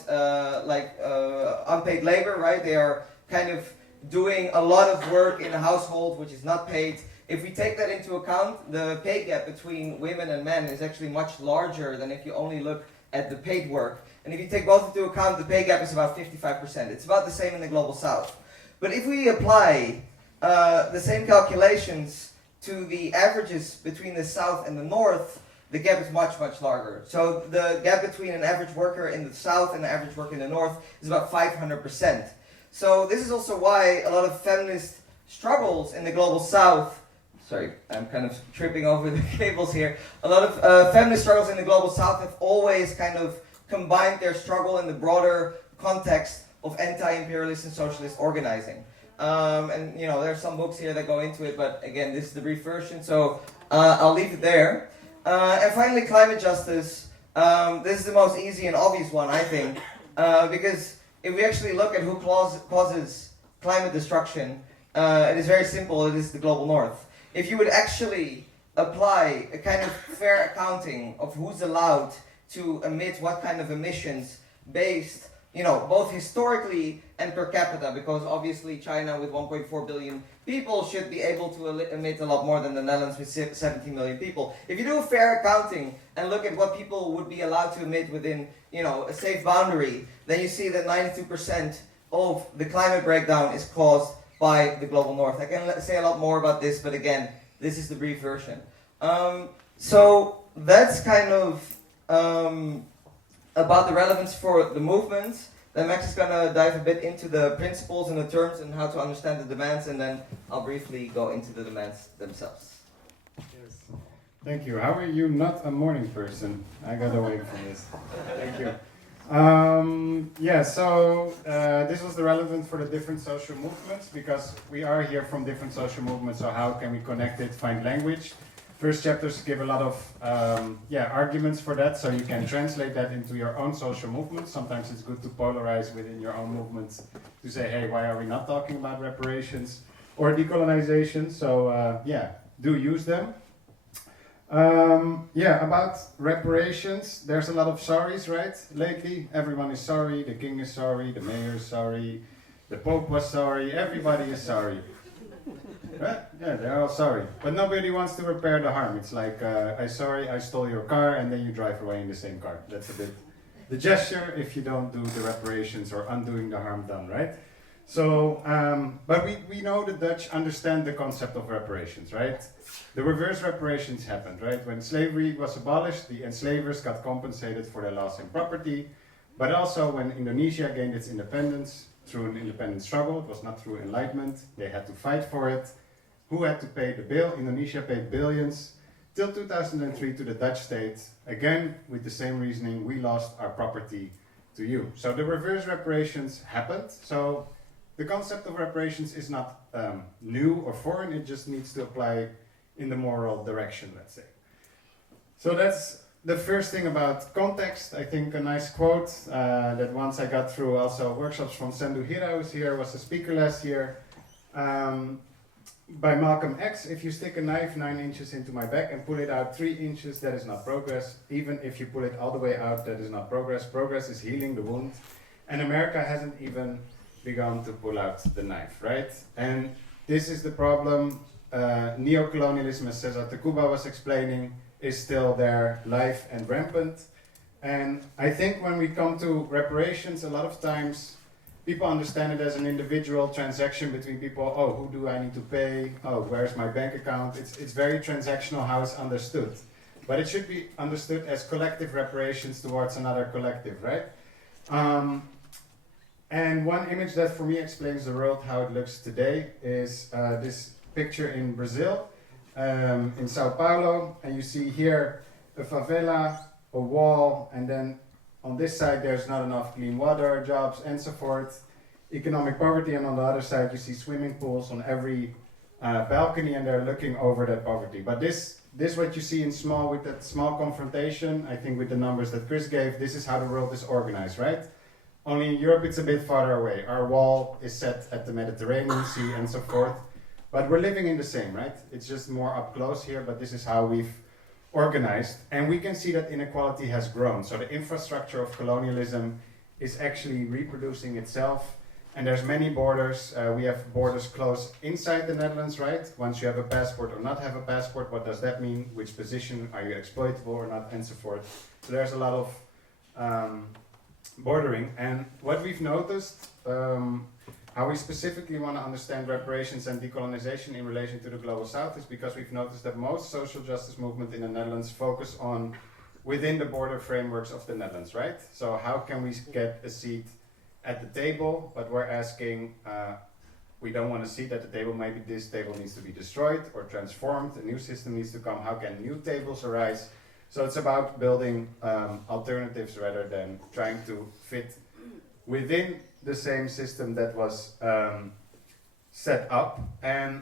unpaid labor, right? They are kind of doing a lot of work in a household which is not paid. If we take that into account, the pay gap between women and men is actually much larger than if you only look at the paid work. And if you take both into account, the pay gap is about 55%. It's about the same in the global south. But if we apply the same calculations to the averages between the south and the north, the gap is much, much larger. So the gap between an average worker in the south and an average worker in the north is about 500%. So this is also why a lot of feminist struggles in the global south sorry, I'm kind of tripping over the cables here. A lot of feminist struggles in the global south have always kind of combined their struggle in the broader context of anti-imperialist and socialist organizing. And you know, there's some books here that go into it, but again, this is the brief version, so I'll leave it there. And finally, climate justice. This is the most easy and obvious one, I think, because if we actually look at who causes climate destruction, it is very simple. It is the global north. If you would actually apply a kind of fair accounting of who's allowed to emit what kind of emissions based, you know, both historically and per capita, because obviously China with 1.4 billion people should be able to emit a lot more than the Netherlands with 17 million people. If you do a fair accounting and look at what people would be allowed to emit within, you know, a safe boundary, then you see that 92% of the climate breakdown is caused by the global north. I can say a lot more about this, but again, this is the brief version. So that's kind of about the relevance for the movement. Then Max is going to dive a bit into the principles and the terms and how to understand the demands, and then I'll briefly go into the demands themselves. Yes. Thank you. How are you not a morning person? I got away from this. Thank you. So this was the relevance for the different social movements, because we are here from different social movements, so how can we connect it, find language? First chapters give a lot of arguments for that, so you can translate that into your own social movements. Sometimes it's good to polarize within your own movements to say, hey, why are we not talking about reparations or decolonization? So do use them. About reparations, there's a lot of sorries, right? Lately, everyone is sorry, the king is sorry, the mayor is sorry, the pope was sorry, everybody is sorry. Right? Yeah, they're all sorry. But nobody wants to repair the harm. It's like, I'm sorry, I stole your car, and then you drive away in the same car. That's a bit the gesture if you don't do the reparations or undoing the harm done, right? So, but we know the Dutch understand the concept of reparations, right? The reverse reparations happened, right? When slavery was abolished, the enslavers got compensated for their loss in property, but also when Indonesia gained its independence through an independent struggle, it was not through enlightenment, they had to fight for it. Who had to pay the bill? Indonesia paid billions till 2003 to the Dutch state, again with the same reasoning, we lost our property to you. So the reverse reparations happened. So the concept of reparations is not new or foreign, it just needs to apply in the moral direction, let's say. So that's the first thing about context. I think a nice quote that once I got through also workshops from Sandhu Hira, who's here, was a speaker last year, by Malcolm X: if you stick a knife 9 inches into my back and pull it out 3 inches, that is not progress. Even if you pull it all the way out, that is not progress. Progress is healing the wound. And America hasn't even begun to pull out the knife, right? And this is the problem. Neocolonialism, as Cesar Tacuba was explaining, is still there, live and rampant. And I think when we come to reparations, a lot of times people understand it as an individual transaction between people. Oh, who do I need to pay? Oh, where's my bank account? It's very transactional how it's understood. But it should be understood as collective reparations towards another collective, right? And one image that for me explains the world, how it looks today, is this picture in Brazil, in Sao Paulo. And you see here a favela, a wall, and then on this side there's not enough clean water, jobs, and so forth. Economic poverty, and on the other side you see swimming pools on every balcony, and they're looking over that poverty. But this what you see in small, with that small confrontation, I think with the numbers that Chris gave, this is how the world is organized, right? Only in Europe it's a bit farther away. Our wall is set at the Mediterranean Sea and so forth. But we're living in the same, right? It's just more up close here, but this is how we've organized. And we can see that inequality has grown. So the infrastructure of colonialism is actually reproducing itself. And there's many borders. We have borders close inside the Netherlands, right? Once you have a passport or not have a passport, what does that mean? Which position are you exploitable or not, and so forth. So there's a lot of bordering. And what we've noticed, how we specifically want to understand reparations and decolonization in relation to the Global South, is because we've noticed that most social justice movements in the Netherlands focus on within the border frameworks of the Netherlands, right? So how can we get a seat at the table? But we're asking we don't want to see that the table, maybe this table needs to be destroyed or transformed, a new system needs to come, how can new tables arise? So it's about building alternatives rather than trying to fit within the same system that was set up. And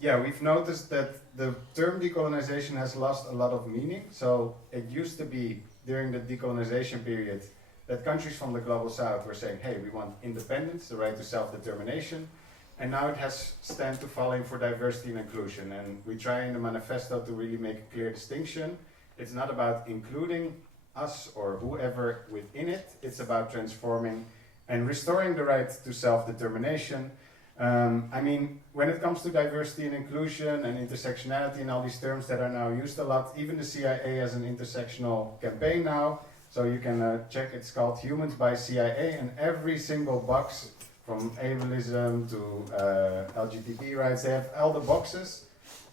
yeah, we've noticed that the term decolonization has lost a lot of meaning. So it used to be during the decolonization period that countries from the global south were saying, hey, we want independence, the right to self-determination. And now it has stand to falling for diversity and inclusion. And we try in the manifesto to really make a clear distinction. It's not about including us or whoever within it. It's about transforming and restoring the right to self-determination. I mean, when it comes to diversity and inclusion and intersectionality and all these terms that are now used a lot, even the CIA has an intersectional campaign now. So you can check, it's called Humans by CIA, and every single box from ableism to LGBT rights, they have all the boxes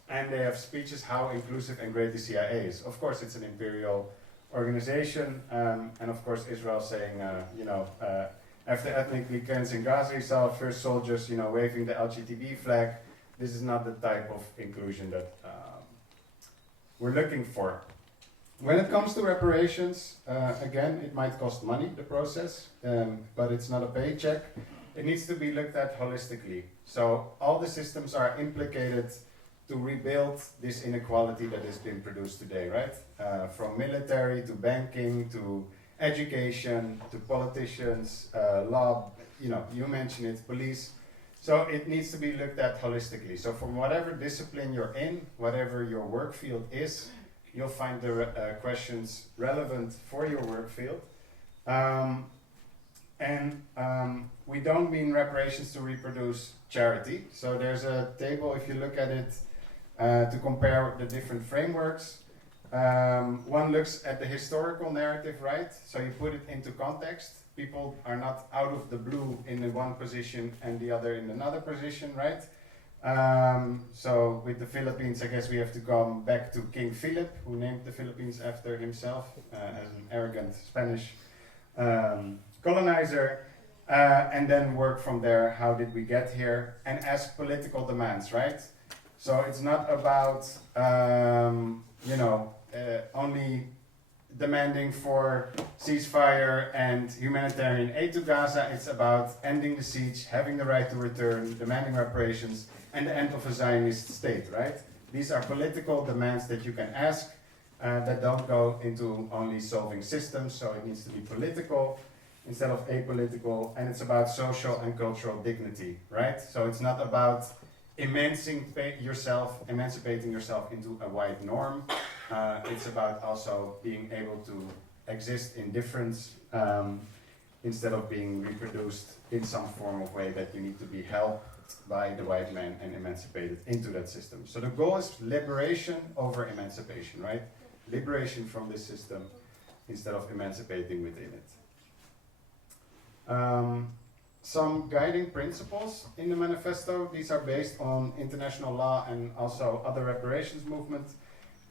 and they have speeches how inclusive and great the CIA is. Of course, it's an imperial organization, and of course Israel saying, after ethnically cleansing Gaza, you saw first soldiers, waving the LGBT flag. This is not the type of inclusion that we're looking for. When it comes to reparations, again, it might cost money, the process, but it's not a paycheck. It needs to be looked at holistically. So all the systems are implicated to rebuild this inequality that has been produced today, right? From military to banking to education to politicians, law, you mentioned it, police. So it needs to be looked at holistically. So from whatever discipline you're in, whatever your work field is, you'll find the questions relevant for your work field. We don't mean reparations to reproduce charity. So there's a table, if you look at it, to compare the different frameworks. One looks at the historical narrative, right? So you put it into context. People are not out of the blue in the one position and the other in another position, right? So with the Philippines, I guess we have to come back to King Philip, who named the Philippines after himself as an arrogant Spanish colonizer, and then work from there. How did we get here? And ask political demands, right? So it's not about only demanding for ceasefire and humanitarian aid to Gaza. It's about ending the siege, having the right to return, demanding reparations, and the end of a Zionist state, right? These are political demands that you can ask that don't go into only solving systems, so it needs to be political instead of apolitical, and it's about social and cultural dignity, right? So it's not about emancipating yourself into a white norm. It's about also being able to exist in difference instead of being reproduced in some form of way that you need to be held by the white man and emancipated into that system. So the goal is liberation over emancipation, right? Liberation from this system instead of emancipating within it. Some guiding principles in the manifesto. These are based on international law and also other reparations movements.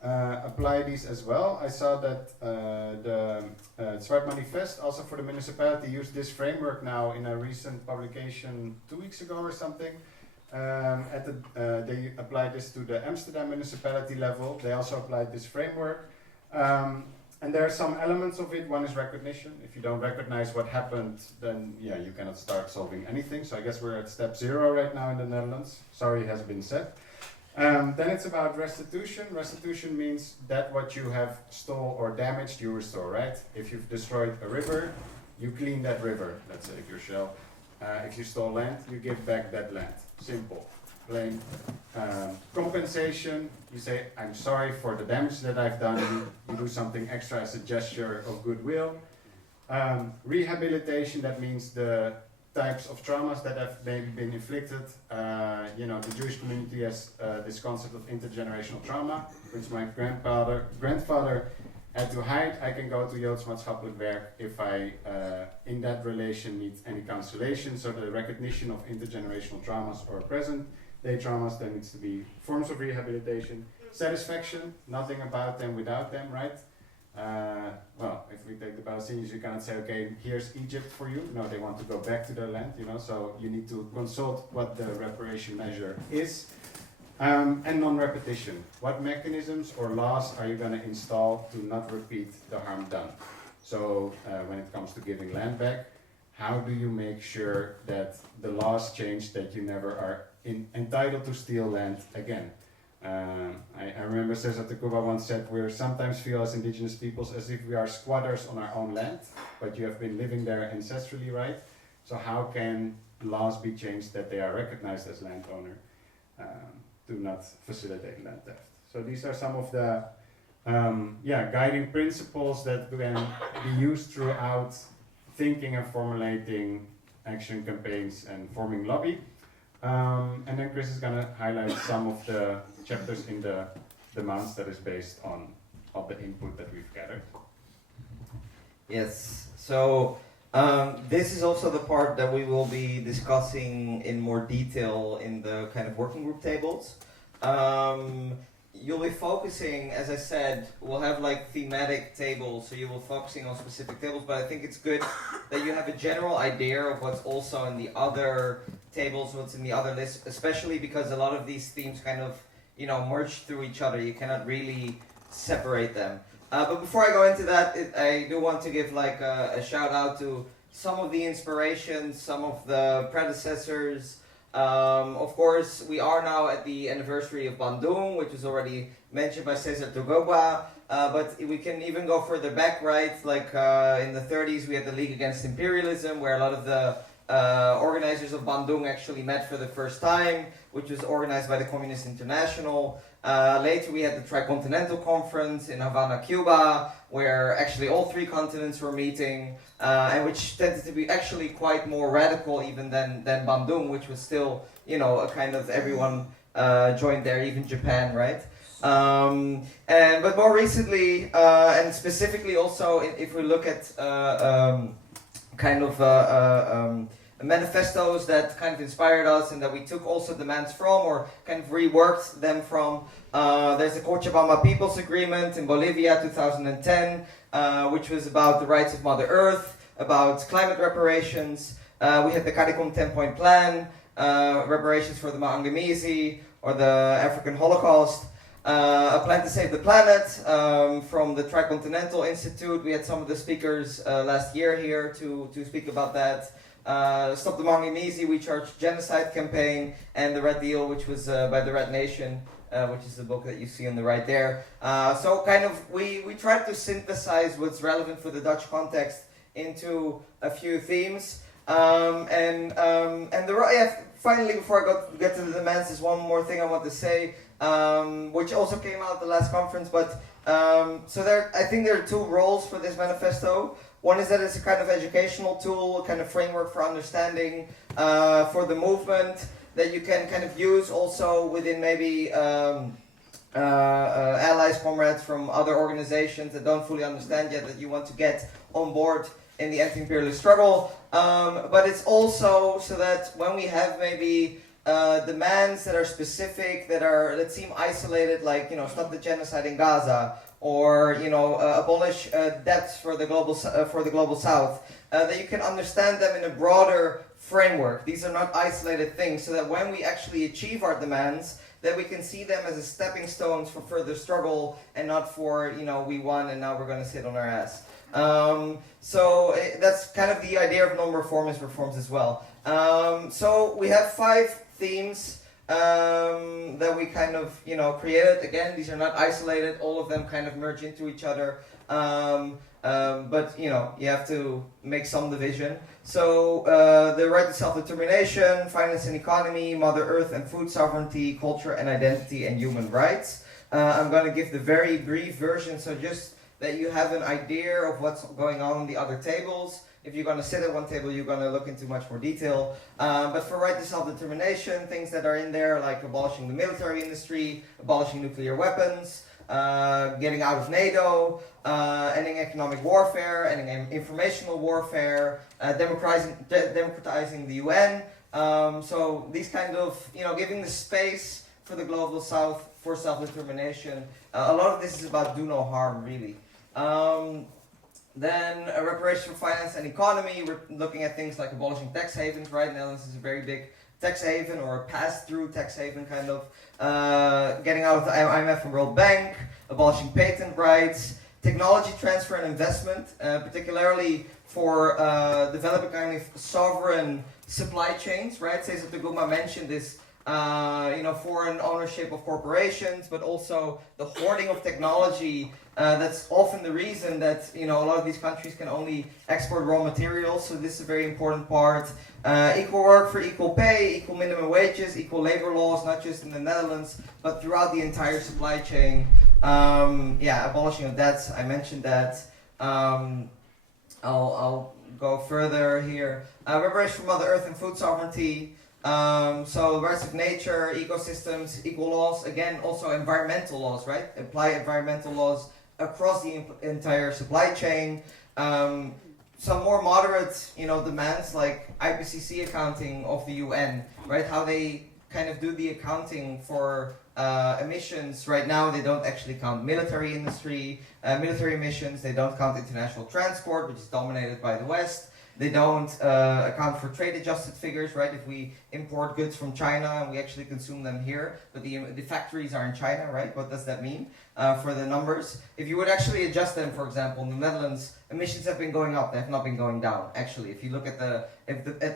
Apply these as well. I saw that the Zwart Manifest, also for the municipality, used this framework now in a recent publication 2 weeks ago or something. They applied this to the Amsterdam municipality level. They also applied this framework. And there are some elements of it. One is recognition. If you don't recognize what happened, then you cannot start solving anything. So I guess we're at step 0 right now in the Netherlands. Sorry has been said. Then it's about restitution. Restitution means that what you have stole or damaged, you restore, right? If you've destroyed a river, you clean that river, let's say, if you're Shell. If you stole land, you give back that land. Simple, plain. Compensation, you say, I'm sorry for the damage that I've done. You do something extra as a gesture of goodwill. Rehabilitation, that means the types of traumas that have maybe been inflicted. The Jewish community has this concept of intergenerational trauma, which my grandfather had to hide. I can go to Joods Maatschappelijk Werk if I, in that relation, need any consolation. So the recognition of intergenerational traumas or present-day traumas, there needs to be forms of rehabilitation. Satisfaction, nothing about them without them, right? well, if we take the Palestinians, you cannot say, okay, here's Egypt for you. No, they want to go back to their land, you know, so you need to consult what the reparation measure is. And non-repetition. What mechanisms or laws are you going to install to not repeat the harm done? So when it comes to giving land back, how do you make sure that the laws change that you never are entitled to steal land again? I remember Cesar Tacuba once said, we sometimes feel as indigenous peoples as if we are squatters on our own land, but you have been living there ancestrally, right? So how can laws be changed that they are recognized as landowner to not facilitate land theft? So these are some of the guiding principles that can be used throughout thinking and formulating action campaigns and forming lobby. And then Chris is going to highlight some of the chapters in the demands that is based on all the input that we've gathered. Yes, so this is also the part that we will be discussing in more detail in the kind of working group tables. You'll be focusing, as I said, we'll have like thematic tables, so you will focusing on specific tables, but I think it's good that you have a general idea of what's also in the other tables, what's in the other lists, especially because a lot of these themes kind of, you know, merge through each other. You cannot really separate them. But before I go into that, I do want to give like a shout out to some of the inspirations, some of the predecessors. Of course, we are now at the anniversary of Bandung, which was already mentioned by Cesar Togoba, but we can even go further back, right? Like in the 30s, we had the League Against Imperialism, where a lot of the organizers of Bandung actually met for the first time, which was organized by the Communist International. Later, we had the Tricontinental Conference in Havana, Cuba, where actually all three continents were meeting, and which tended to be actually quite more radical even than Bandung, which was still, you know, a kind of everyone joined there, even Japan, right? But more recently, and specifically also, if we look at manifestos that kind of inspired us and that we took also demands from or kind of reworked them from. There's the Cochabamba People's Agreement in Bolivia, 2010, which was about the rights of Mother Earth, about climate reparations. We had the CARICOM 10-point plan, reparations for the Maangamizi or the African Holocaust. A plan to save the planet from the Tricontinental Institute. We had some of the speakers last year here to speak about that. Stop the Maangamizi, We Charge Genocide campaign, and the Red Deal, which was by the Red Nation, which is the book that you see on the right there. So kind of we tried to synthesize what's relevant for the Dutch context into a few themes. Finally, before I get to the demands, there's one more thing I want to say, which also came out at the last conference. But I think there are two roles for this manifesto. One is that it's a kind of educational tool, a kind of framework for understanding for the movement that you can kind of use also within maybe allies, comrades from other organizations that don't fully understand yet, that you want to get on board in the anti-imperialist struggle. But it's also so that when we have maybe demands that are specific, that seem isolated, like, you know, stop the genocide in Gaza, or, you know, abolish debts for the global south, that you can understand them in a broader framework. These are not isolated things, so that when we actually achieve our demands, that we can see them as a stepping stones for further struggle, and not for, you know, we won and now we're going to sit on our ass. So that's kind of the idea of non-reformist reforms as well. So we have 5 themes that we kind of, you know, created. Again, these are not isolated. All of them kind of merge into each other. But, you know, you have to make some division. So the right to self-determination, finance and economy, Mother Earth and food sovereignty, culture and identity, and human rights. I'm going to give the very brief version, so just that you have an idea of what's going on in the other tables. If you're going to sit at one table, you're going to look into much more detail. But for right to self-determination, things that are in there, like abolishing the military industry, abolishing nuclear weapons, getting out of NATO, ending economic warfare, ending informational warfare, democratizing the UN. So these kind of, you know, giving the space for the global south for self-determination. A lot of this is about do no harm, really. Then reparation for finance and economy, we're looking at things like abolishing tax havens, right? Netherlands is a very big tax haven or a pass-through tax haven kind of. Getting out of the IMF and World Bank, abolishing patent rights, technology transfer and investment, particularly for developing kind of sovereign supply chains, right? Cesar Taguma mentioned this, foreign ownership of corporations, but also the hoarding of technology. That's often the reason that a lot of these countries can only export raw materials. So this is a very important part. Equal work for equal pay, equal minimum wages, equal labor laws, not just in the Netherlands, but throughout the entire supply chain. Abolishing of debts. I mentioned that. I'll go further here. Reparation for Mother Earth and food sovereignty. So rights of nature, ecosystems, equal laws. Again, also environmental laws, right? Apply environmental laws across the entire supply chain. Some more moderate, demands like IPCC accounting of the UN, right? How they kind of do the accounting for emissions. Right now, they don't actually count military industry, military emissions. They don't count international transport, which is dominated by the West. They don't account for trade-adjusted figures, right? If we import goods from China and we actually consume them here, but the factories are in China, right? What does that mean for the numbers? If you would actually adjust them, for example, in the Netherlands, emissions have been going up. They have not been going down, actually, if you look at the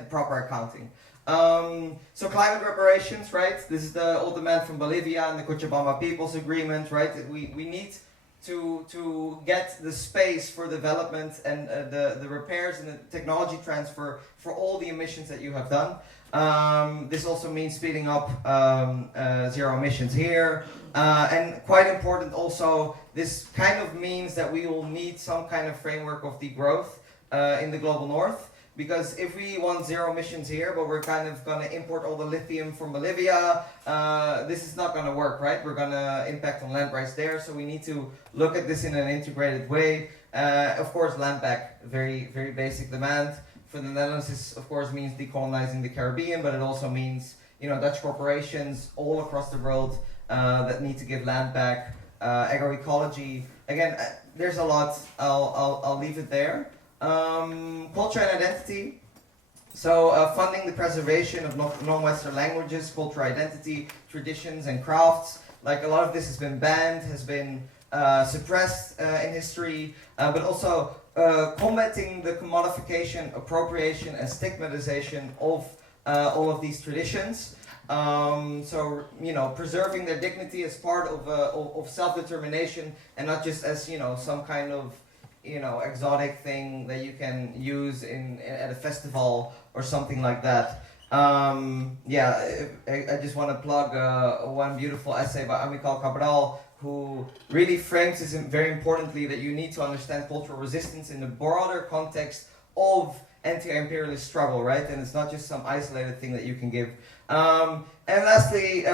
proper accounting. So climate reparations, right? This is the old demand from Bolivia and the Cochabamba People's Agreement, right? We need to get the space for development and the repairs and the technology transfer for all the emissions that you have done. This also means speeding up zero emissions here. And quite important also, this kind of means that we will need some kind of framework of degrowth in the global north. Because if we want zero emissions here, but we're kind of going to import all the lithium from Bolivia, this is not going to work, right? We're going to impact on land rights there, so we need to look at this in an integrated way. Of course, land back, very, very basic demand. For the Netherlands, this of course means decolonizing the Caribbean, but it also means, Dutch corporations all across the world that need to give land back. Agroecology, again, there's a lot. I'll leave it there. Culture and identity. So funding the preservation of non-Western languages, cultural identity, traditions and crafts. Like a lot of this has been banned, has been suppressed in history, but also combating the commodification, appropriation and stigmatization of all of these traditions. Preserving their dignity as part of self-determination and not just as, some kind of exotic thing that you can use at a festival or something like that. I just want to plug one beautiful essay by Amilcar Cabral, who really frames this very importantly, that you need to understand cultural resistance in the broader context of anti-imperialist struggle, right? And it's not just some isolated thing that you can give. And lastly,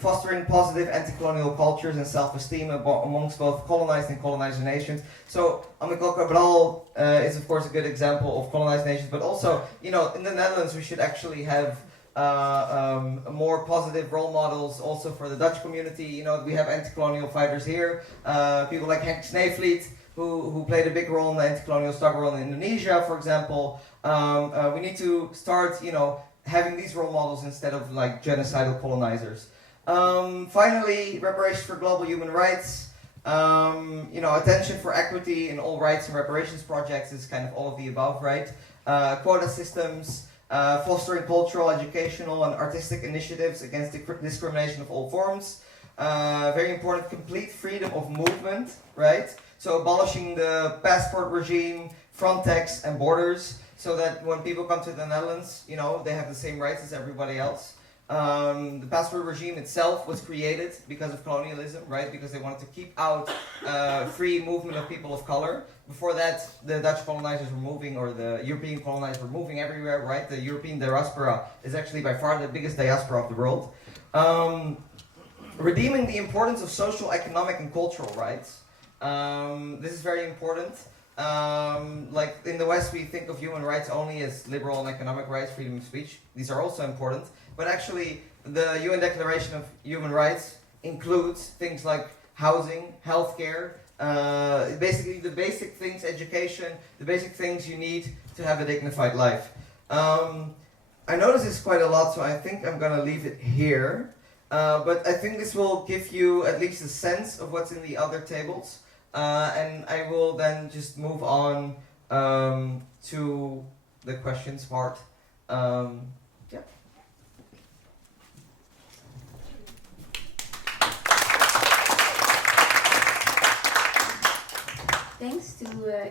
fostering positive anti-colonial cultures and self-esteem amongst both colonized and colonizer nations. So Amilcar Cabral is of course a good example of colonized nations, but also, in the Netherlands we should actually have more positive role models also for the Dutch community. We have anti-colonial fighters here, people like Henk Sneevliet, who played a big role in the anti-colonial struggle in Indonesia, for example. We need to start, having these role models instead of like genocidal colonizers. Finally, reparations for global human rights. Attention for equity in all rights and reparations projects is kind of all of the above, right? Quota systems, fostering cultural, educational, and artistic initiatives against discrimination of all forms. Very important, complete freedom of movement, right? So abolishing the passport regime, Frontex, and borders, so that when people come to the Netherlands, they have the same rights as everybody else. The passport regime itself was created because of colonialism, right? Because they wanted to keep out free movement of people of color. Before that, the Dutch colonizers were moving, or the European colonizers were moving everywhere, right? The European diaspora is actually by far the biggest diaspora of the world. Redeeming the importance of social, economic, and cultural rights. This is very important. Like in the West, we think of human rights only as liberal and economic rights, freedom of speech. These are also important, but actually the UN Declaration of Human Rights includes things like housing, healthcare, Basically, the basic things, education, the basic things you need to have a dignified life. I notice this quite a lot, so I think I'm gonna leave it here. But I think this will give you at least a sense of what's in the other tables. And I will then just move on to the questions part. Yeah. Thanks to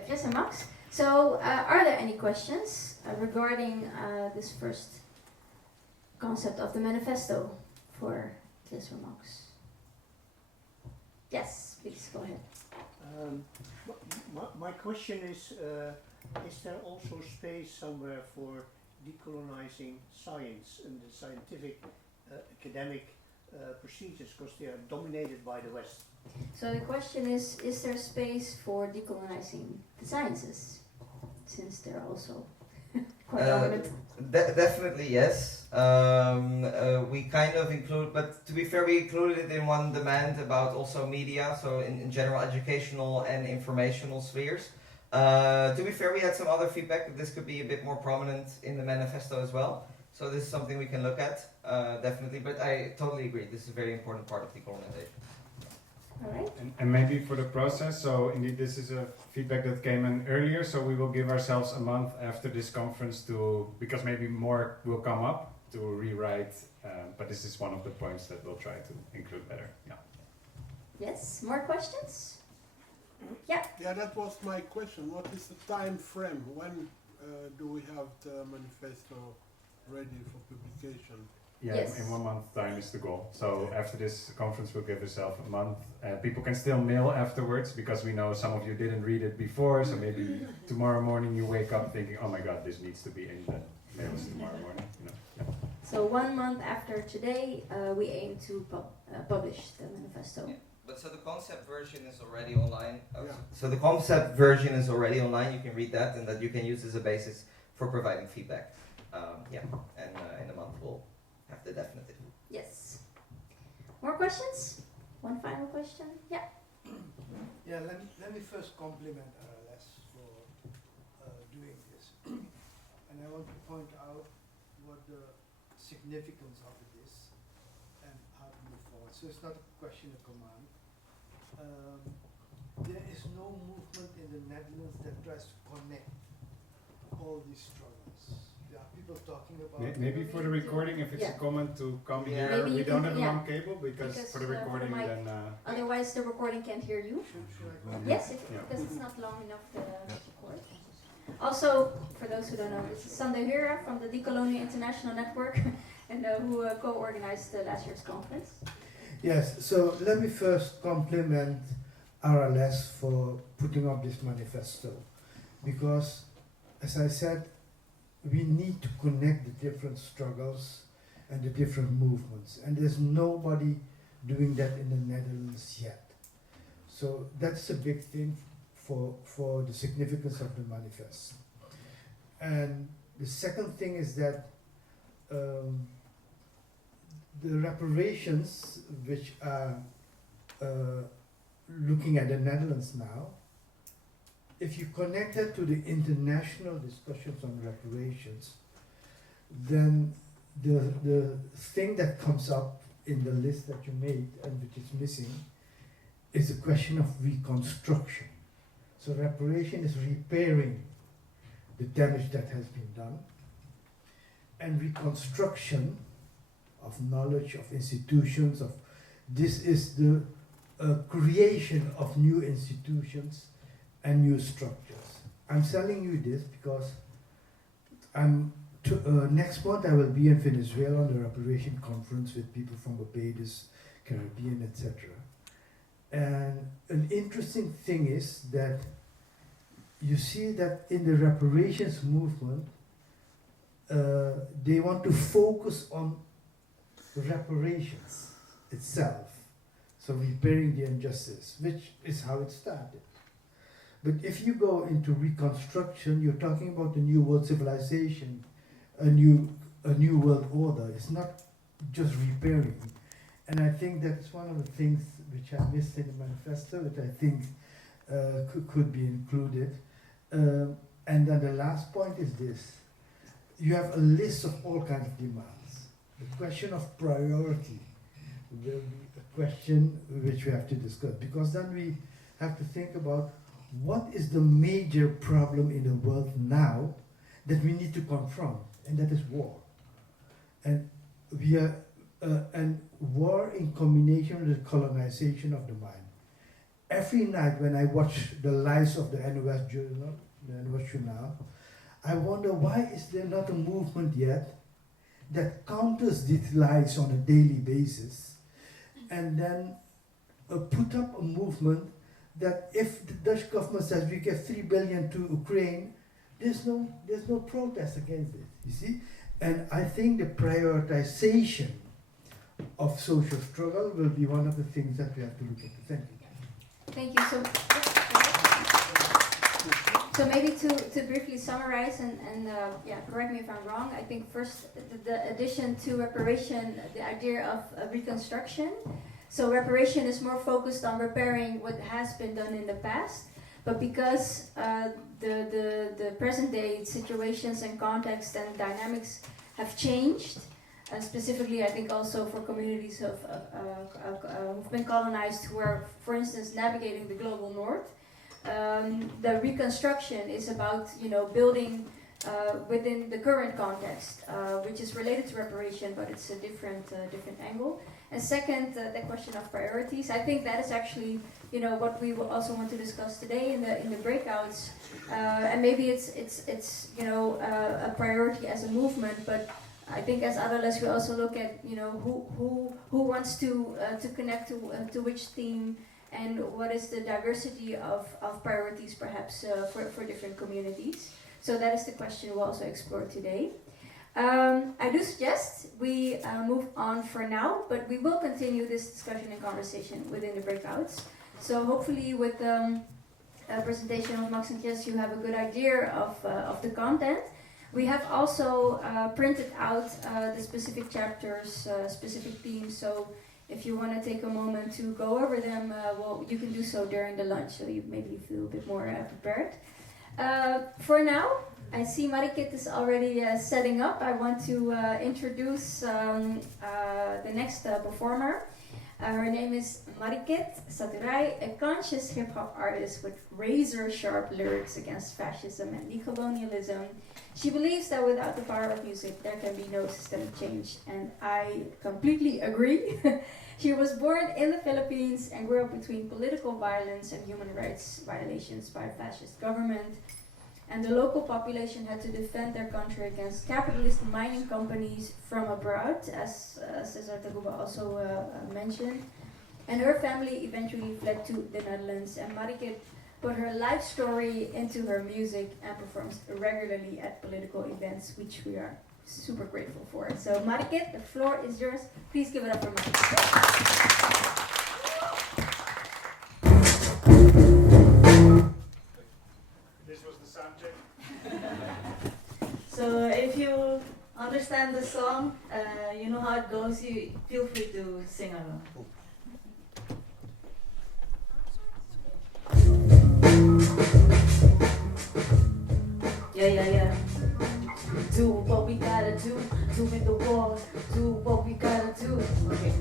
Chris and Max. So, are there any questions regarding this first concept of the manifesto for Chris or Max? Yes, please go ahead. My question is there also space somewhere for decolonizing science and the scientific academic procedures, because they are dominated by the West? So the question is there space for decolonizing the sciences, since they're also quite dominant? Definitely yes. We kind of include, but to be fair, we included it in one demand about also media, so in general educational and informational spheres. To be fair, we had some other feedback that this could be a bit more prominent in the manifesto as well. So this is something we can look at, definitely. But I totally agree, this is a very important part of decolonization. All right. And maybe for the process, so indeed this is a feedback that came in earlier, so we will give ourselves a month after this conference to, because maybe more will come up, to rewrite, but this is one of the points that we'll try to include better. Yeah. Yes, more questions? Yeah. Yeah, that was my question. What is the time frame? When do we have the manifesto ready for publication? Yeah, Yes. in 1 month time is the goal. So after this conference, we'll give yourself a month. People can still mail afterwards, because we know some of you didn't read it before. So maybe tomorrow morning you wake up thinking, "Oh my God, this needs to be in the mails tomorrow morning." You know. Yeah. So 1 month after today, we aim to publish the manifesto. Yeah. But so the concept version is already online. Yeah. So the concept version is already online. You can read that, and that you can use as a basis for providing feedback. Yeah, and in a month we'll have the definitive. Yes. More questions? One final question? Yeah. Yeah, let me first compliment Aralez for doing this. And I want to point out what the significance of it is and how to move forward. So it's not a question of command. There is no movement in the Netherlands that tries to connect all these struggles. There are people talking about... Maybe for the recording, if it's a comment to come Yeah. here, Maybe we you don't can- have a yeah. long cable, because for the for the recording mic. then... Otherwise, the recording can't hear you. Should I go? Yes, Yeah. because it's not long enough to record. Also, for those who don't know, this is Sander Hura from the Decolonial International Network, and who co-organized last year's conference. Yes, so let me first compliment Aralez for putting up this manifesto, because, as I said, we need to connect the different struggles and the different movements, and there's nobody doing that in the Netherlands yet. So that's a big thing for the significance of the manifesto. And the second thing is that the reparations, which are looking at the Netherlands now, if you connect that to the international discussions on reparations, then the thing that comes up in the list that you made and which is missing is a question of reconstruction. So reparation is repairing the damage that has been done, and reconstruction of knowledge, of institutions, of this is the creation of new institutions and new structures. I'm telling you this because next month I will be in Venezuela on the reparation conference with people from Barbados, Caribbean, etc. And an interesting thing is that you see that in the reparations movement, they want to focus on reparations itself, so repairing the injustice, which is how it started. But if you go into reconstruction, you're talking about a new world civilization, a new world order. It's not just repairing. And I think that's one of the things which I missed in the manifesto, which I think could be included. And then the last point is this. You have a list of all kinds of demands. The question of priority will be a question which we have to discuss, because then we have to think about what is the major problem in the world now that we need to confront, and that is war. And we are and war in combination with the colonization of the mind. Every night when I watch the lives of the NOS journal, the NOS journal, I wonder why is there not a movement yet that counters these lies on a daily basis, and then put up a movement that if the Dutch government says we give 3 billion to Ukraine, there's no protest against it, you see? And I think the prioritization of social struggle will be one of the things that we have to look at. Thank you. Thank you. So maybe to briefly summarize and yeah, correct me if I'm wrong. I think first the addition to reparation, the idea of reconstruction. So reparation is more focused on repairing what has been done in the past, but because the present day situations and context and dynamics have changed, specifically I think also for communities who've been colonized who are, for instance, navigating the global north. The reconstruction is about building within the current context, which is related to reparation, but it's a different angle. And second, the question of priorities. I think that is actually what we will also want to discuss today in the breakouts. And maybe it's a priority as a movement, but I think as Aralez we also look at who wants to connect to which theme, and what is the diversity of priorities perhaps for different communities. So that is the question we'll also explore today. I do suggest we move on for now, but we will continue this discussion and conversation within the breakouts. So hopefully with a presentation of Max and Jess you have a good idea of the content. We have also printed out the specific chapters, specific themes, so if you want to take a moment to go over them, well, you can do so during the lunch, so you maybe feel a bit more prepared. For now, I see Marikit is already setting up. I want to introduce the next performer. Her name is Marikit Saturai, a conscious hip-hop artist with razor-sharp lyrics against fascism and decolonialism. She believes that without the power of music, there can be no systemic change, and I completely agree. She was born in the Philippines and grew up between political violence and human rights violations by a fascist government. And the local population had to defend their country against capitalist mining companies from abroad, as Cesar Taguba also mentioned. And her family eventually fled to the Netherlands, and Marikit put her life story into her music and performs regularly at political events, which we are super grateful for. So Marikit, the floor is yours. Please give it up for Marikit. So if you understand the song, you know how it goes, you feel free to sing along. Yeah. Do what we gotta do, doing the war, do what we gotta do. Okay.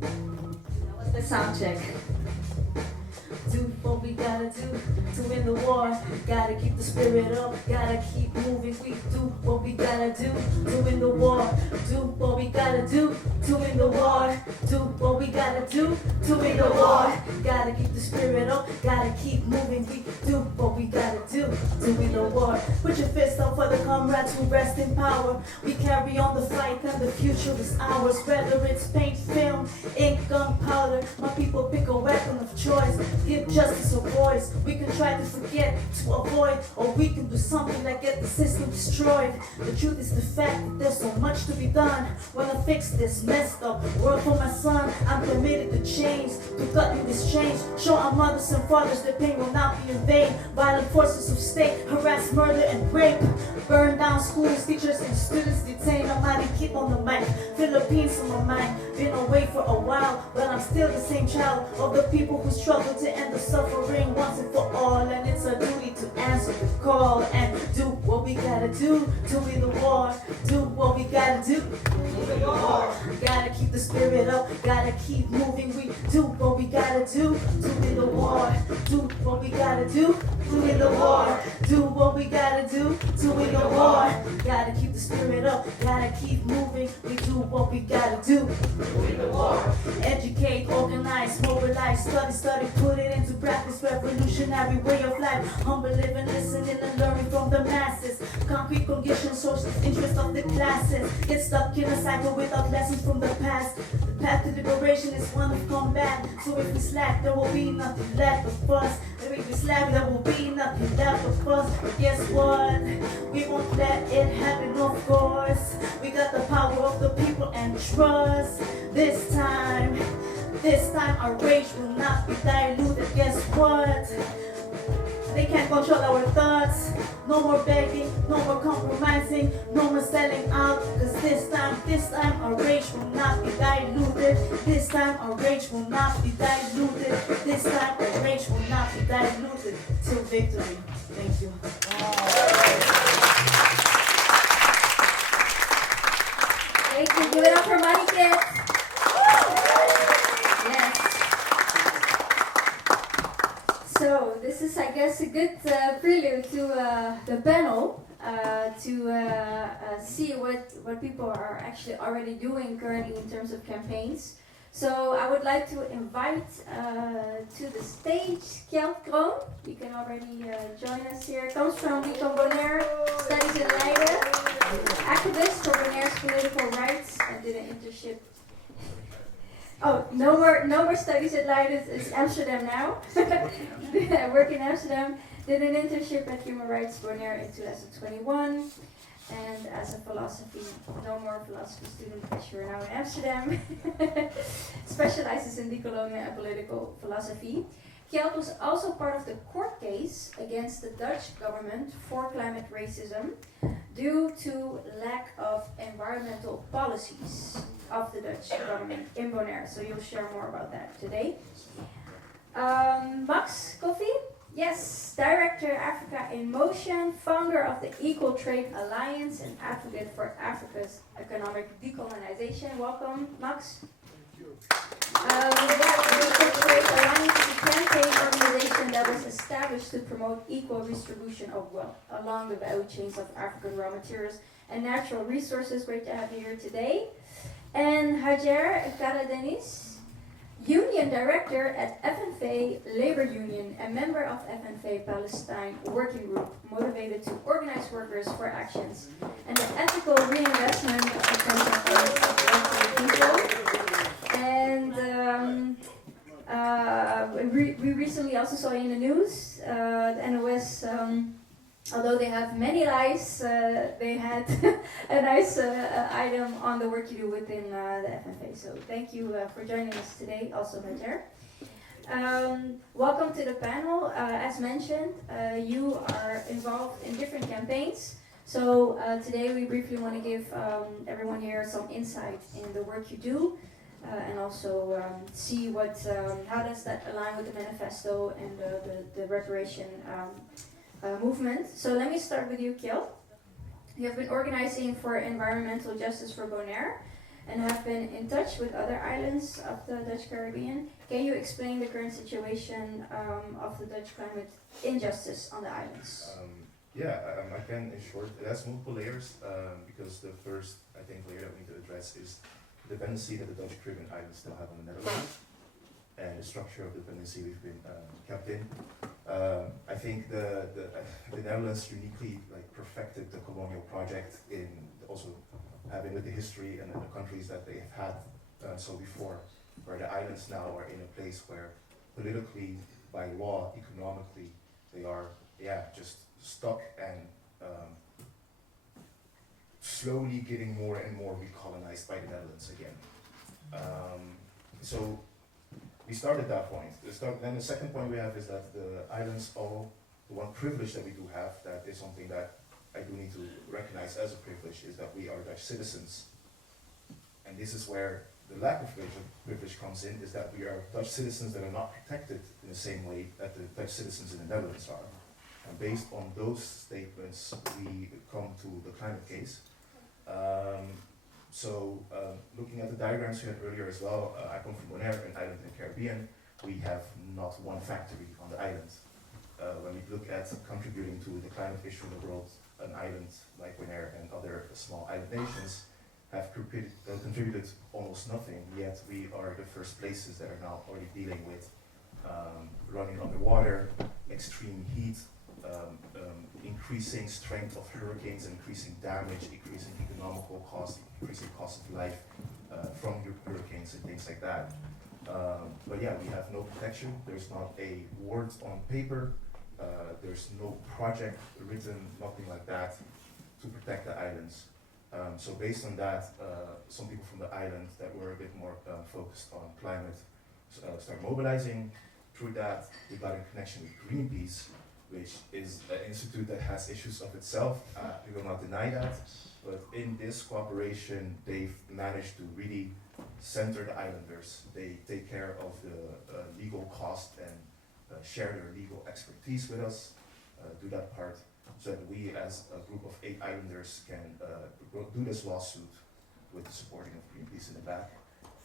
That was the sound check. Do what we gotta do to win the war. Gotta keep the spirit up, gotta keep moving. We do what we gotta do to win the war. Do what we gotta do to win the war. Do what we gotta do to win the war. Gotta keep the spirit up, gotta keep moving. We do what we gotta do to win the war. Put your fist up for the comrades who rest in power. We carry on the fight and the future is ours. Whether it's paint, film, ink, gunpowder, my people pick a weapon of choice. Give justice a voice. We can try to forget, to avoid, or we can do something like get the system destroyed. The truth is the fact that there's so much to be done. Wanna fix this messed up world for my son. I'm committed to change, to cutting this change. Show our mothers and fathers their pain will not be in vain. Violent forces of state harass, murder, and rape. Burn down schools, teachers, and students detained. I'm out and keep on the mic. Philippines on my mind. Been away for a while, but I'm still the same child of the people who struggle to end the suffering once and for all. And it's a duty to answer the call and do what we gotta do to win the war. Do what we gotta do to win the war. Gotta keep the spirit up, gotta keep moving. We do what we gotta do to win the war. Do what we gotta do to win the war. Do what we gotta do to win the war. Gotta keep the spirit up, gotta keep moving. We do what we gotta do to win the war. Educate, organize, mobilize, study, put it into practice. Revolutionary way of life. Humble living, listening and learning from the masses. Concrete conditions, sources, interest of the classes. Get stuck in a cycle without lessons from the past. The path to liberation is one of combat. So if we slack, there will be nothing left of us. If we slack, there will be nothing left of us. But guess what? We won't let it happen, of course. We got the power of the people and trust. This time our rage will not be diluted. Guess what? They can't control our thoughts. No more begging, no more compromising, no more selling out. Cause this time our rage will not be diluted. This time our rage will not be diluted. This time our rage will not be diluted till victory. Thank you. Thank you. Give it up for Money Kids. Yes. So this is, I guess, a good prelude to the panel to see what people are actually already doing currently in terms of campaigns. So I would like to invite to the stage Kjeld Kroon. You can already join us here. Comes from Bonaire, studies in Leiden, activist for Bonaire's political rights. I did an internship. Oh, no more studies at Leiden. It's Amsterdam now. I work in Amsterdam. Did an internship at Human Rights Bonaire in 2021. And as a no more philosophy student because you're now in Amsterdam. Specializes in decolonial and political philosophy. Kjeld was also part of the court case against the Dutch government for climate racism due to lack of environmental policies of the Dutch government in Bonaire. So you'll share more about that today. Max Koffie? Yes, Director Africa in Motion, founder of the Equal Trade Alliance and advocate for Africa's economic decolonization. Welcome, Max. Thank you. The Equal Trade Alliance is a campaign organization that was established to promote equal distribution of wealth along the value chains of African raw materials and natural resources. Great to have you here today. And Hajer Karadenis, Union Director at FNV Labor Union, a member of FNV Palestine Working Group, motivated to organize workers for actions and the ethical reinvestment of the pension funds of local people. And we recently also saw in the news, the NOS, although they have many lies, they had a nice item on the work you do within the FNV. So thank you for joining us today, also Hajer. Welcome to the panel. As mentioned, you are involved in different campaigns. So today we briefly want to give everyone here some insight in the work you do, and also see how does that align with the manifesto and the reparation movement. So let me start with you, Kjeld. You have been organizing for environmental justice for Bonaire and have been in touch with other islands of the Dutch Caribbean. Can you explain the current situation of the Dutch climate injustice on the islands? I can in short. It has multiple layers because the first, I think, layer that we need to address is the dependency that the Dutch Caribbean islands still have on the Netherlands and the structure of dependency we've been kept in. I think the Netherlands uniquely perfected the colonial project in also having with the history and the countries that they have had so before, where the islands now are in a place where politically, by law, economically, they are just stuck and slowly getting more and more recolonized by the Netherlands again. So we started that point. Then the second point we have is that the islands, all the one privilege that we do have, that is something that I do need to recognize as a privilege, is that we are Dutch citizens. And this is where the lack of privilege comes in, is that we are Dutch citizens that are not protected in the same way that the Dutch citizens in the Netherlands are. And based on those statements, we come to the climate case. Looking at the diagrams we had earlier as well, I come from Bonaire, an island in the Caribbean. We have not one factory on the island. When we look at contributing to the climate issue in the world, an island like Bonaire and other small island nations have contributed almost nothing, yet we are the first places that are now already dealing with running underwater, extreme heat, increasing strength of hurricanes, increasing damage, increasing economical cost, increasing cost of life from hurricanes and things like that. But yeah, we have no protection. There's not a word on paper. There's no project written, nothing like that to protect the islands. So based on that, some people from the island that were a bit more focused on climate start mobilizing. Through that, we got in connection with Greenpeace, which is an institute that has issues of itself. We will not deny that, but in this cooperation, they've managed to really center the islanders. They take care of the legal cost and share their legal expertise with us, do that part, so that we as a group of 8 islanders can do this lawsuit with the supporting of Greenpeace in the back.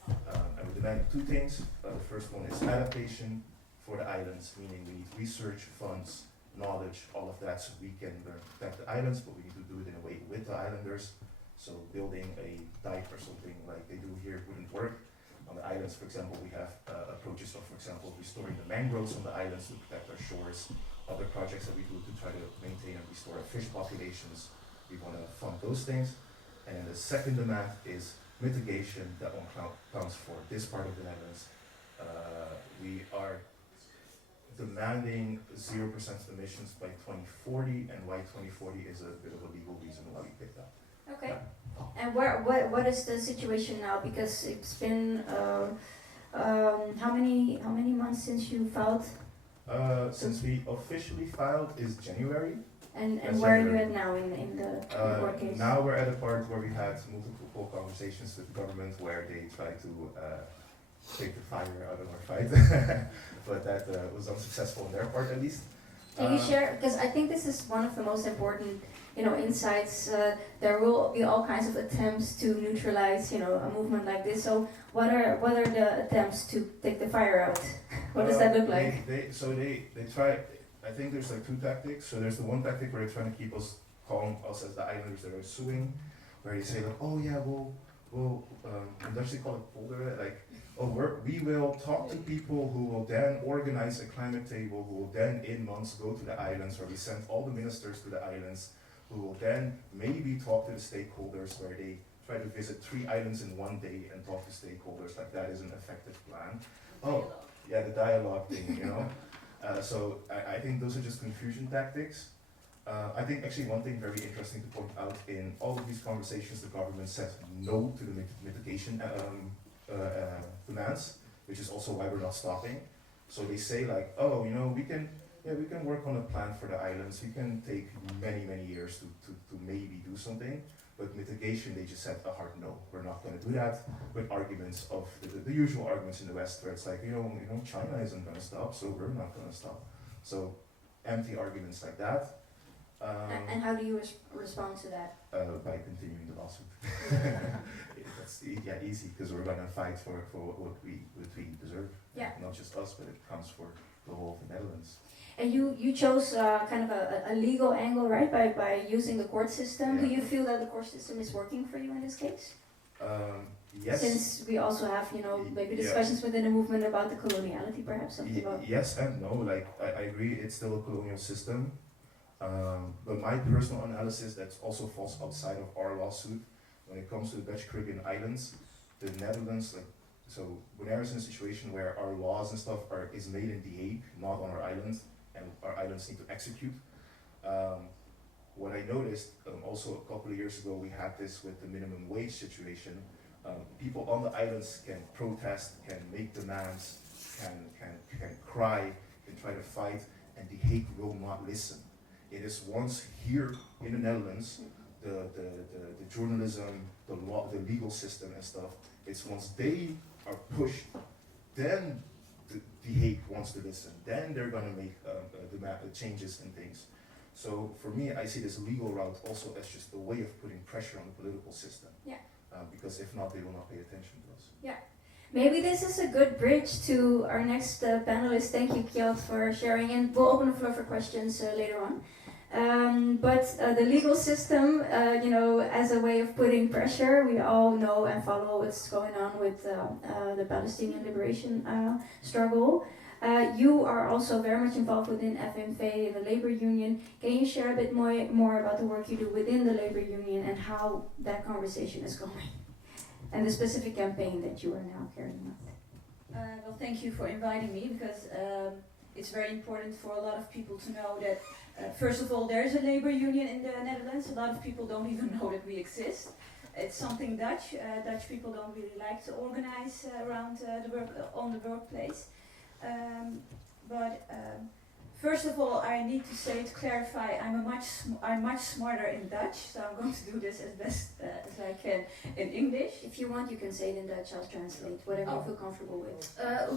And we demand 2 things. The first one is adaptation for the islands, meaning we need research, funds, knowledge, all of that, so we can protect the islands, but we need to do it in a way with the islanders. So building a dike or something like they do here wouldn't work. On the islands, for example, we have approaches of, for example, restoring the mangroves on the islands to protect our shores. Other projects that we do to try to maintain and restore our fish populations. We want to fund those things. And then the second demand is mitigation. That one counts for this part of the Netherlands. We are demanding 0% emissions by 2040, and why 2040 is a bit of a legal reason why we picked that. Okay. And what is the situation now? Because it's been how many months since you filed? Since we officially filed is January. And That's where January. are you at now in the court case? Now we're at a part where we had multiple conversations with the government where they tried to take the fire out of our fight, but that was unsuccessful on their part at least. Can you share? Because I think this is one of the most important, insights. There will be all kinds of attempts to neutralize, a movement like this. So what are the attempts to take the fire out? What does that look like? They try. I think there's like 2 tactics. So there's the one tactic where they're trying to keep us calm, us as the islanders that are suing, where they say like, oh yeah, we'll in Dutch they call it polder, like, oh we will talk to people who will then organize a climate table, who will then in months go to the islands, where we send all the ministers to the islands, who will then maybe talk to the stakeholders, where they try to visit 3 islands in one day and talk to stakeholders. Like that is an effective plan. Oh yeah, the dialogue thing, So I think those are just confusion tactics. I think actually one thing very interesting to point out, in all of these conversations, the government said no to the mitigation demands, which is also why we're not stopping. So they say like, oh, we can work on a plan for the islands. We can take many years to maybe do something. But mitigation, they just said a hard no. We're not going to do that, with arguments of the usual arguments in the West, where it's like, China isn't going to stop, so we're not going to stop. So empty arguments like that. And how do you respond to that? By continuing the lawsuit. That's easy, because we're going to fight for what we deserve. Yeah. Not just us, but it counts for the whole of the Netherlands. And you chose kind of a legal angle, right? By using the court system. Yeah. Do you feel that the court system is working for you in this case? Yes. Since we also have, maybe discussions within the movement about the coloniality, perhaps something about. Yes and no. Like I agree, it's still a colonial system. But my personal analysis that also falls outside of our lawsuit, when it comes to the Dutch Caribbean islands, the Netherlands, so Bonaire is in a situation where our laws and stuff is made in The Hague, not on our island, and our islands need to execute. What I noticed also a couple of years ago, we had this with the minimum wage situation. People on the islands can protest, can make demands, can cry, can try to fight, and The Hague will not listen. It is once here in the Netherlands, the journalism, the law, the legal system and stuff. It's once they are pushed, then the Hague wants to listen. Then they're gonna make the changes and things. So for me, I see this legal route also as just a way of putting pressure on the political system. Yeah. Because if not, they will not pay attention to us. Yeah. Maybe this is a good bridge to our next panelist. Thank you, Kjeld, for sharing, and we'll open the floor for questions later on. But the legal system, as a way of putting pressure, we all know and follow what's going on with the Palestinian liberation struggle. You are also very much involved within FNV, the labor union. Can you share a bit more about the work you do within the labor union and how that conversation is going? And the specific campaign that you are now carrying out. Well, thank you for inviting me, because it's very important for a lot of people to know that, first of all, there is a labor union in the Netherlands. A lot of people don't even know that we exist. It's something Dutch. Dutch people don't really like to organize around on the workplace. First of all, I need to say, to clarify, I'm much smarter in Dutch, so I'm going to do this as best as I can in English. If you want, you can say it in Dutch. I'll translate whatever you feel comfortable with.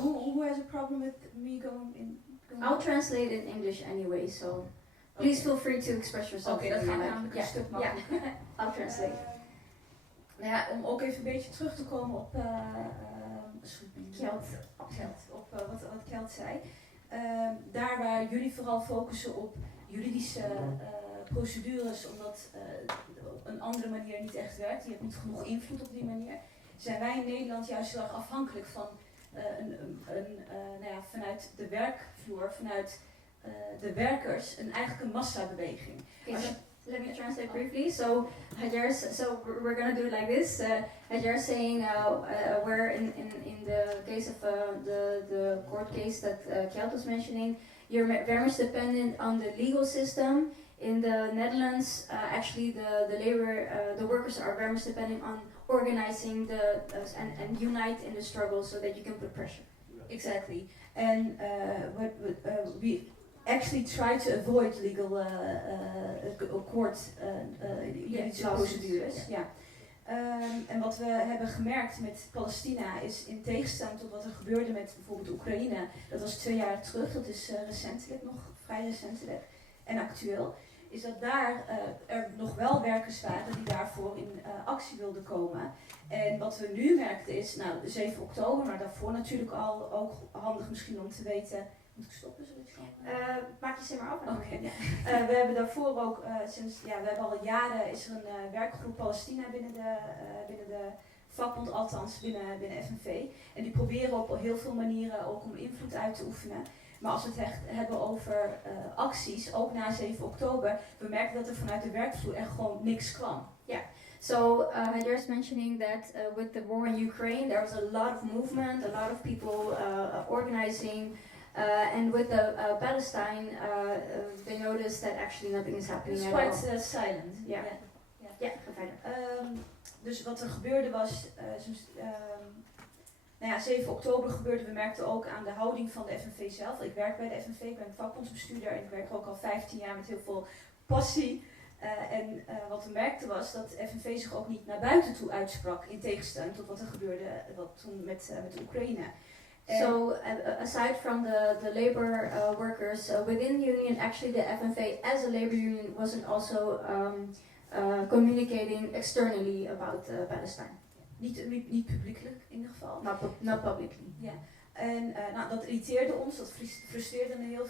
Who has a problem with me going in? I'll translate in English anyway, so please feel free to express yourself. Oké, dat gaat namelijk een stuk makkelijker. I'll translate. Om ook even een beetje terug te komen op wat Kjeld zei. Daar waar jullie vooral focussen op juridische procedures, omdat op een andere manier niet echt werkt, je hebt niet genoeg invloed op die manier, zijn wij in Nederland juist heel erg afhankelijk van vanuit de werkvloer, vanuit de werkers, eigenlijk een massabeweging. Let me translate briefly. So we're gonna do it like this. Hajar's saying where in the case of the court case that Kjeld was mentioning, you're very much dependent on the legal system. In the Netherlands, actually the workers are very much dependent on organizing and unite in the struggle so that you can put pressure. Exactly. And we actually try to avoid legal court procedures. Ja. En wat we hebben gemerkt met Palestina is, in tegenstelling tot wat er gebeurde met bijvoorbeeld Oekraïne, dat was 2 jaar terug, dat is recentelijk nog, vrij recentelijk en actueel, is dat daar er nog wel werkers waren die daarvoor in actie wilden komen. En wat we nu merkten is, de 7 oktober, maar daarvoor natuurlijk al, ook handig misschien om te weten. Moet ik stoppen zoiets van? Maak je zin maar af. Oké. We hebben daarvoor ook we hebben al jaren is er een werkgroep Palestina binnen de vakbond, althans binnen FNV. En die proberen op heel veel manieren ook om invloed uit te oefenen. Maar als we het echt hebben over acties, ook na 7 oktober, we merken dat er vanuit de werkvloer echt gewoon niks kwam. Yeah. So Hajar's mentioning that with the war in Ukraine, there was a lot of movement, a lot of people organizing. And with the Palestine, they noticed that actually nothing is happening It's at quite all. silent. Yeah. Dus wat er gebeurde was, 7 oktober gebeurde, we merkten ook aan de houding van de FNV zelf. Ik werk bij de FNV, ik ben vakbondsbestuurder en ik werk ook al 15 jaar met heel veel passie. Wat we merkten was dat de FNV zich ook niet naar buiten toe uitsprak, in tegenstelling tot wat er gebeurde toen met de Oekraïne. So aside from the labor workers within the union, actually the FNV as a labor union wasn't also communicating externally about Palestine. Niet publiekelijk in ieder geval. Not publicly. Ja. En dat irriteerde ons, dat frustreerde heel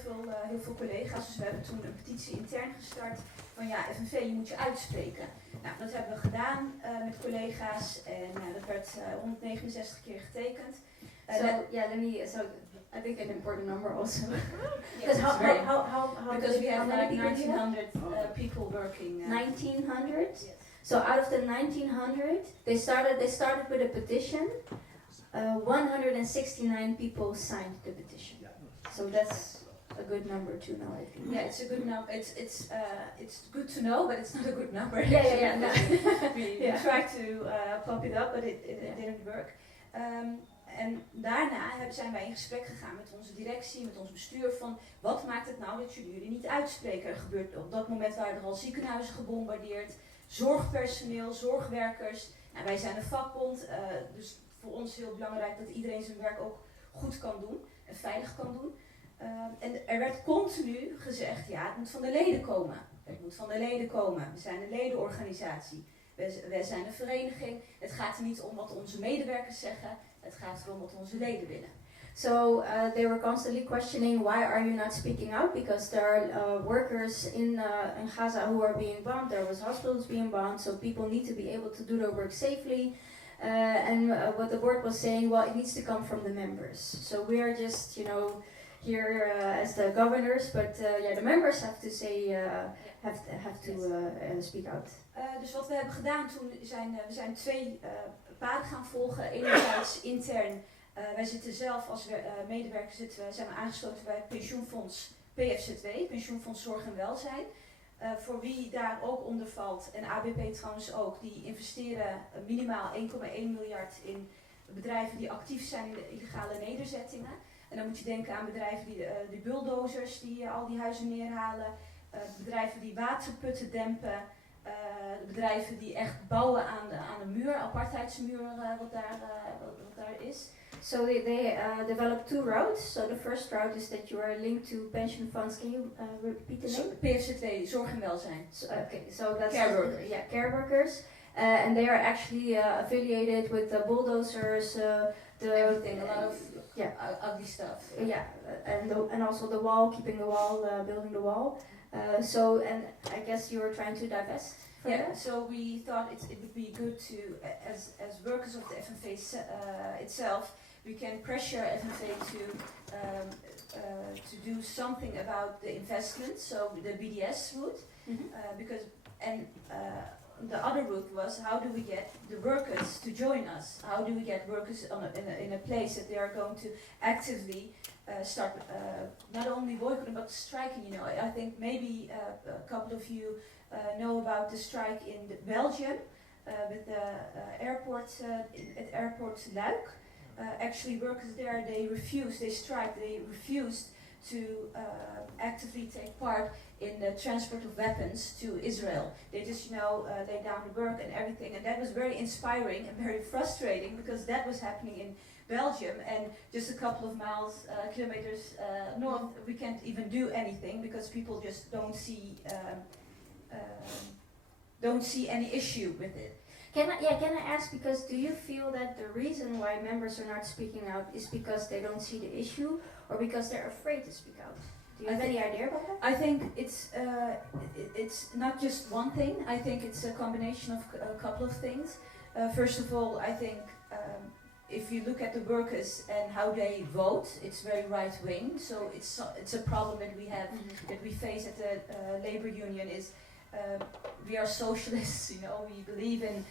veel collega's. Dus we hebben toen een petitie intern gestart van FNV, je moet je uitspreken. Nou, dat hebben we gedaan met collega's en dat werd 169 keer getekend. I think an important number also. Because because we have like many people 1900 people working. 1900? Yes. So out of the 1900, they started with a petition. 169 people signed the petition. So that's a good number to know, I think. Yeah, it's a good number. It's good to know, but it's not a good number. Yeah. We tried to pop it up, but it didn't work. En daarna zijn wij in gesprek gegaan met onze directie, met ons bestuur van wat maakt het nou dat jullie niet uitspreken. Er gebeurt op dat moment waren er al ziekenhuizen gebombardeerd. zorgpersoneel, zorgwerkers. Nou, wij zijn een vakbond, dus voor ons heel belangrijk dat iedereen zijn werk ook goed kan doen en veilig kan doen. En er werd continu gezegd, ja, het moet van de leden komen. Het moet van de leden komen. We zijn een ledenorganisatie. Wij zijn een vereniging. Het gaat er niet om wat onze medewerkers zeggen. Het gaat erom wat onze leden willen. So they were constantly questioning, why are you not speaking out? Because there are workers in Gaza who are being bombed. There was hospitals being bombed, so people need to be able to do their work safely. And what the board was saying, well, it needs to come from the members. So we are just, here as the governors, but the members have to say, have to speak out. Dus wat we hebben gedaan toen, we zijn twee paden gaan volgen. Enerzijds intern. Wij zitten zelf als medewerker zijn we aangesloten bij het pensioenfonds PFZW, Pensioenfonds Zorg en Welzijn. Voor wie daar ook onder valt, en ABP trouwens ook, die investeren minimaal 1,1 miljard in bedrijven die actief zijn in de illegale nederzettingen. En dan moet je denken aan bedrijven die bulldozers die al die huizen neerhalen, bedrijven die waterputten dempen, bedrijven die echt bouwen aan de muur, apartheidsmuur wat daar is. So they developed two routes. So the first route is that you are linked to pension funds. Can you repeat the name? PFZW, Zorg en Welzijn. Okay, so that's care workers. Yeah, care workers. And they are actually affiliated with the bulldozers, everything, a lot of ugly stuff. And also the wall, keeping the wall, building the wall. So, and I guess you were trying to divest. Yeah, so we thought it would be good to, as workers of the FNV itself, we can pressure FNV to do something about the investment, so the BDS route, the other route was, how do we get the workers to join us? How do we get workers in a place that they are going to actively start not only boycotting but striking? I think maybe a couple of you know about the strike in Belgium with the airport at airport Luik. Actually, workers there, they refused to actively take part in the transport of weapons to Israel. They just, lay down the work and everything, and that was very inspiring and very frustrating because that was happening in Belgium, and just a couple of kilometers north, we can't even do anything because people just don't see any issue with it. Can I ask, because do you feel that the reason why members are not speaking out is because they don't see the issue, or because they're afraid to speak out? Do you have any idea about that? I think it's not just one thing. I think it's a combination of a couple of things. First of all, I think if you look at the workers and how they vote, it's very right wing. So it's a problem that we have, that we face at the labor union is we are socialists. We believe in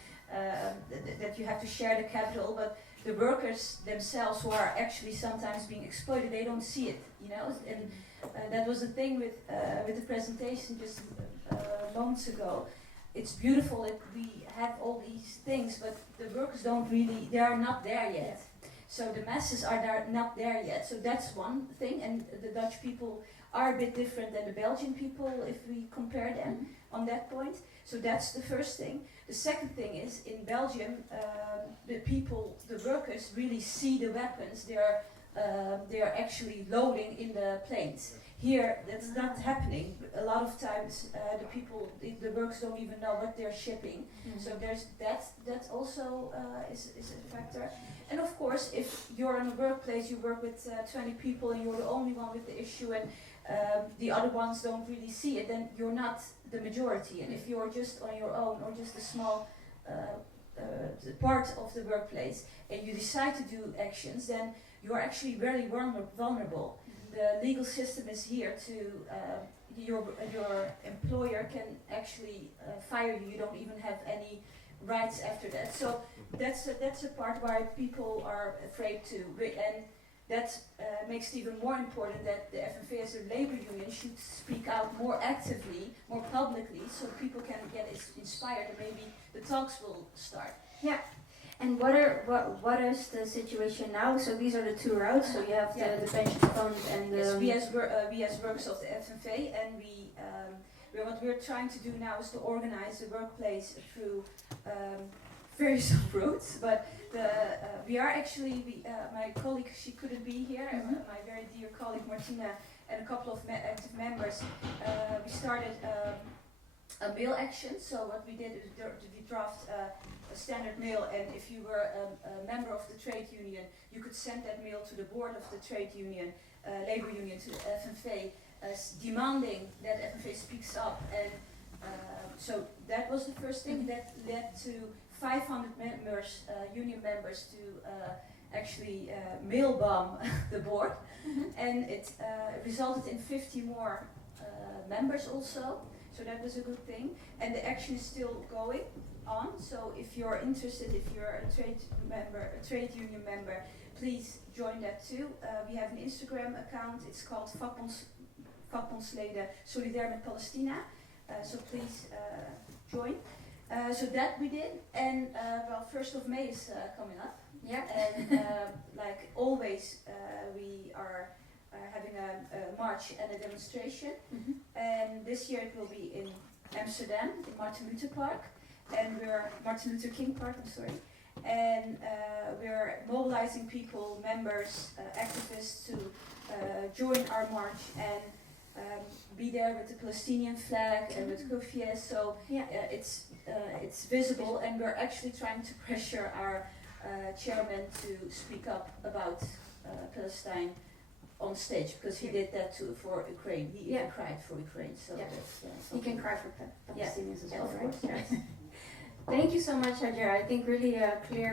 that you have to share the capital, but the workers themselves who are actually sometimes being exploited, they don't see it. And that was the thing with the presentation just moments ago. It's beautiful that we have all these things, but the workers they are not there yet. So the masses are not there yet. So that's one thing, and the Dutch people are a bit different than the Belgian people if we compare them on that point. So that's the first thing. The second thing is, in Belgium, the workers really see the weapons. They are actually loading in the planes. Here, that's not happening. A lot of times, the workers don't even know what they're shipping. So there's that also is a factor. And of course, if you're in a workplace, you work with 20 people and you're the only one with the issue, and the other ones don't really see it, then you're not the majority. And if you're just on your own or just a small part of the workplace and you decide to do actions, then you're actually very vulnerable. The legal system is here to your employer can actually fire you. You don't even have any rights after that. So that's a part why people are afraid to, and that makes it even more important that the FNV as a labor union should speak out more actively, more publicly, so people can get inspired and maybe the talks will start. Yeah. And what is the situation now? So these are the two routes. So you have the pension fund and yes, we as workers of the FNV, and what we're trying to do now is to organize the workplace through various routes, but we are actually, my colleague, she couldn't be here, my very dear colleague Martina and a couple of active members, we started a mail action. So what we did is we draft a standard mail, and if you were a member of the trade union, you could send that mail to the board of the trade union, labor union, to the FNV, demanding that FNV speaks up. And so that was the first thing that led to 500 members, union members, to actually mail bomb the board, and it resulted in 50 more members also. So that was a good thing, and the action is still going on. So if you're interested, if you're a trade union member, please join that too. We have an Instagram account. It's called Vakbondsleden Solidair met Palestina. So please join. So that we did, and well, 1st of May is coming up. Yeah. And like always, we are having a march and a demonstration. And this year it will be in Amsterdam, in Martin Luther Park, and Martin Luther King Park. I'm sorry. And we're mobilizing people, members, activists to join our march and be there with the Palestinian flag and with kufias. So it's visible, and we're actually trying to pressure our chairman to speak up about Palestine on stage, because he did that too for Ukraine. He even cried for Ukraine. So that's he can cry for Palestinians as well, of right? course, yes. Thank you so much, Hajar. I think really clear.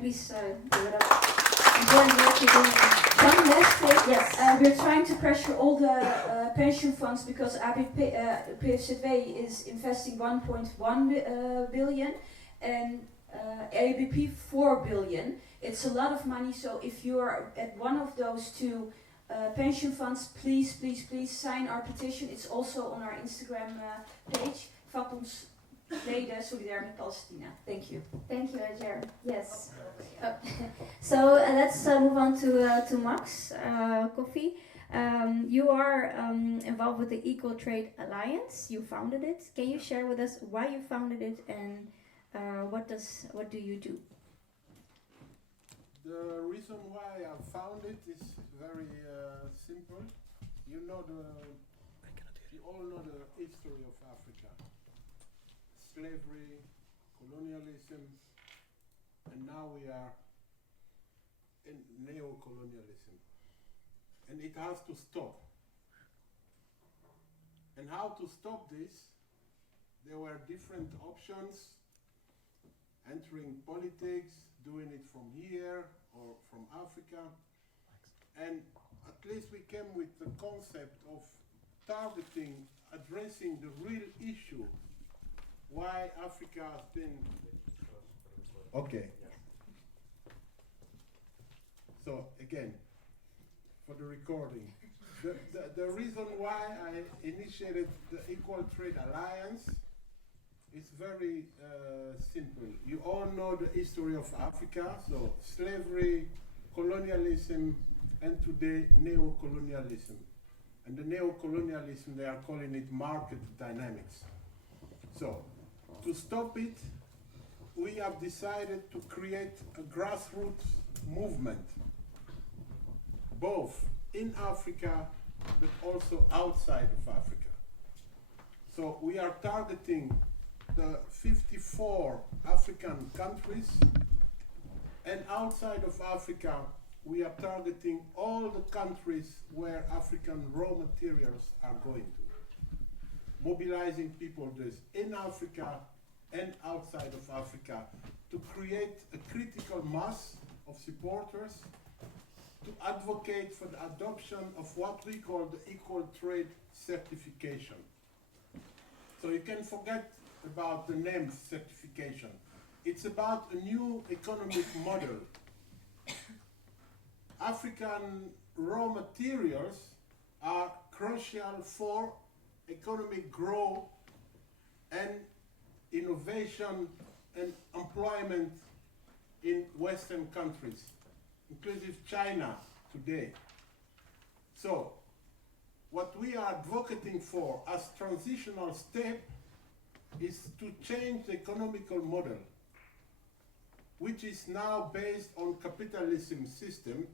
Please give it up. Important work you're doing. One last thing. Yes. We're trying to pressure all the pension funds, because PFZW is investing 1.1 billion and ABP 4 billion. It's a lot of money. So if you're at one of those two pension funds, please sign our petition. It's also on our Instagram page. Vakbondsleden Solidair met Palestina. Thank you. Thank you, Hajar. Yes. So let's move on to Max Kofi. You are involved with the Equal Trade Alliance. You founded it. Can you share with us why you founded it, and what do you do? The reason why I found it is very simple. You all know the history of Africa. Slavery, colonialism, and now we are in neo-colonialism. And it has to stop. And how to stop this? There were different options: entering politics, doing it from here or from Africa. And at least we came with the concept of targeting, addressing the real issue, why Africa has been... Okay. So again, for the recording, the reason why I initiated the Equal Trade Alliance is very simple. You all know the history of Africa, so slavery, colonialism, and today neo-colonialism. And the neo-colonialism, they are calling it market dynamics. So, to stop it, we have decided to create a grassroots movement, both in Africa, but also outside of Africa. So we are targeting the 54 African countries, and outside of Africa, we are targeting all the countries where African raw materials are going to. Mobilizing people in Africa and outside of Africa to create a critical mass of supporters to advocate for the adoption of what we call the Equal Trade Certification. So you can forget about the name certification. It's about a new economic model. African raw materials are crucial for economic growth and innovation and employment in Western countries, inclusive China today. So, what we are advocating for as transitional step is to change the economical model, which is now based on capitalism system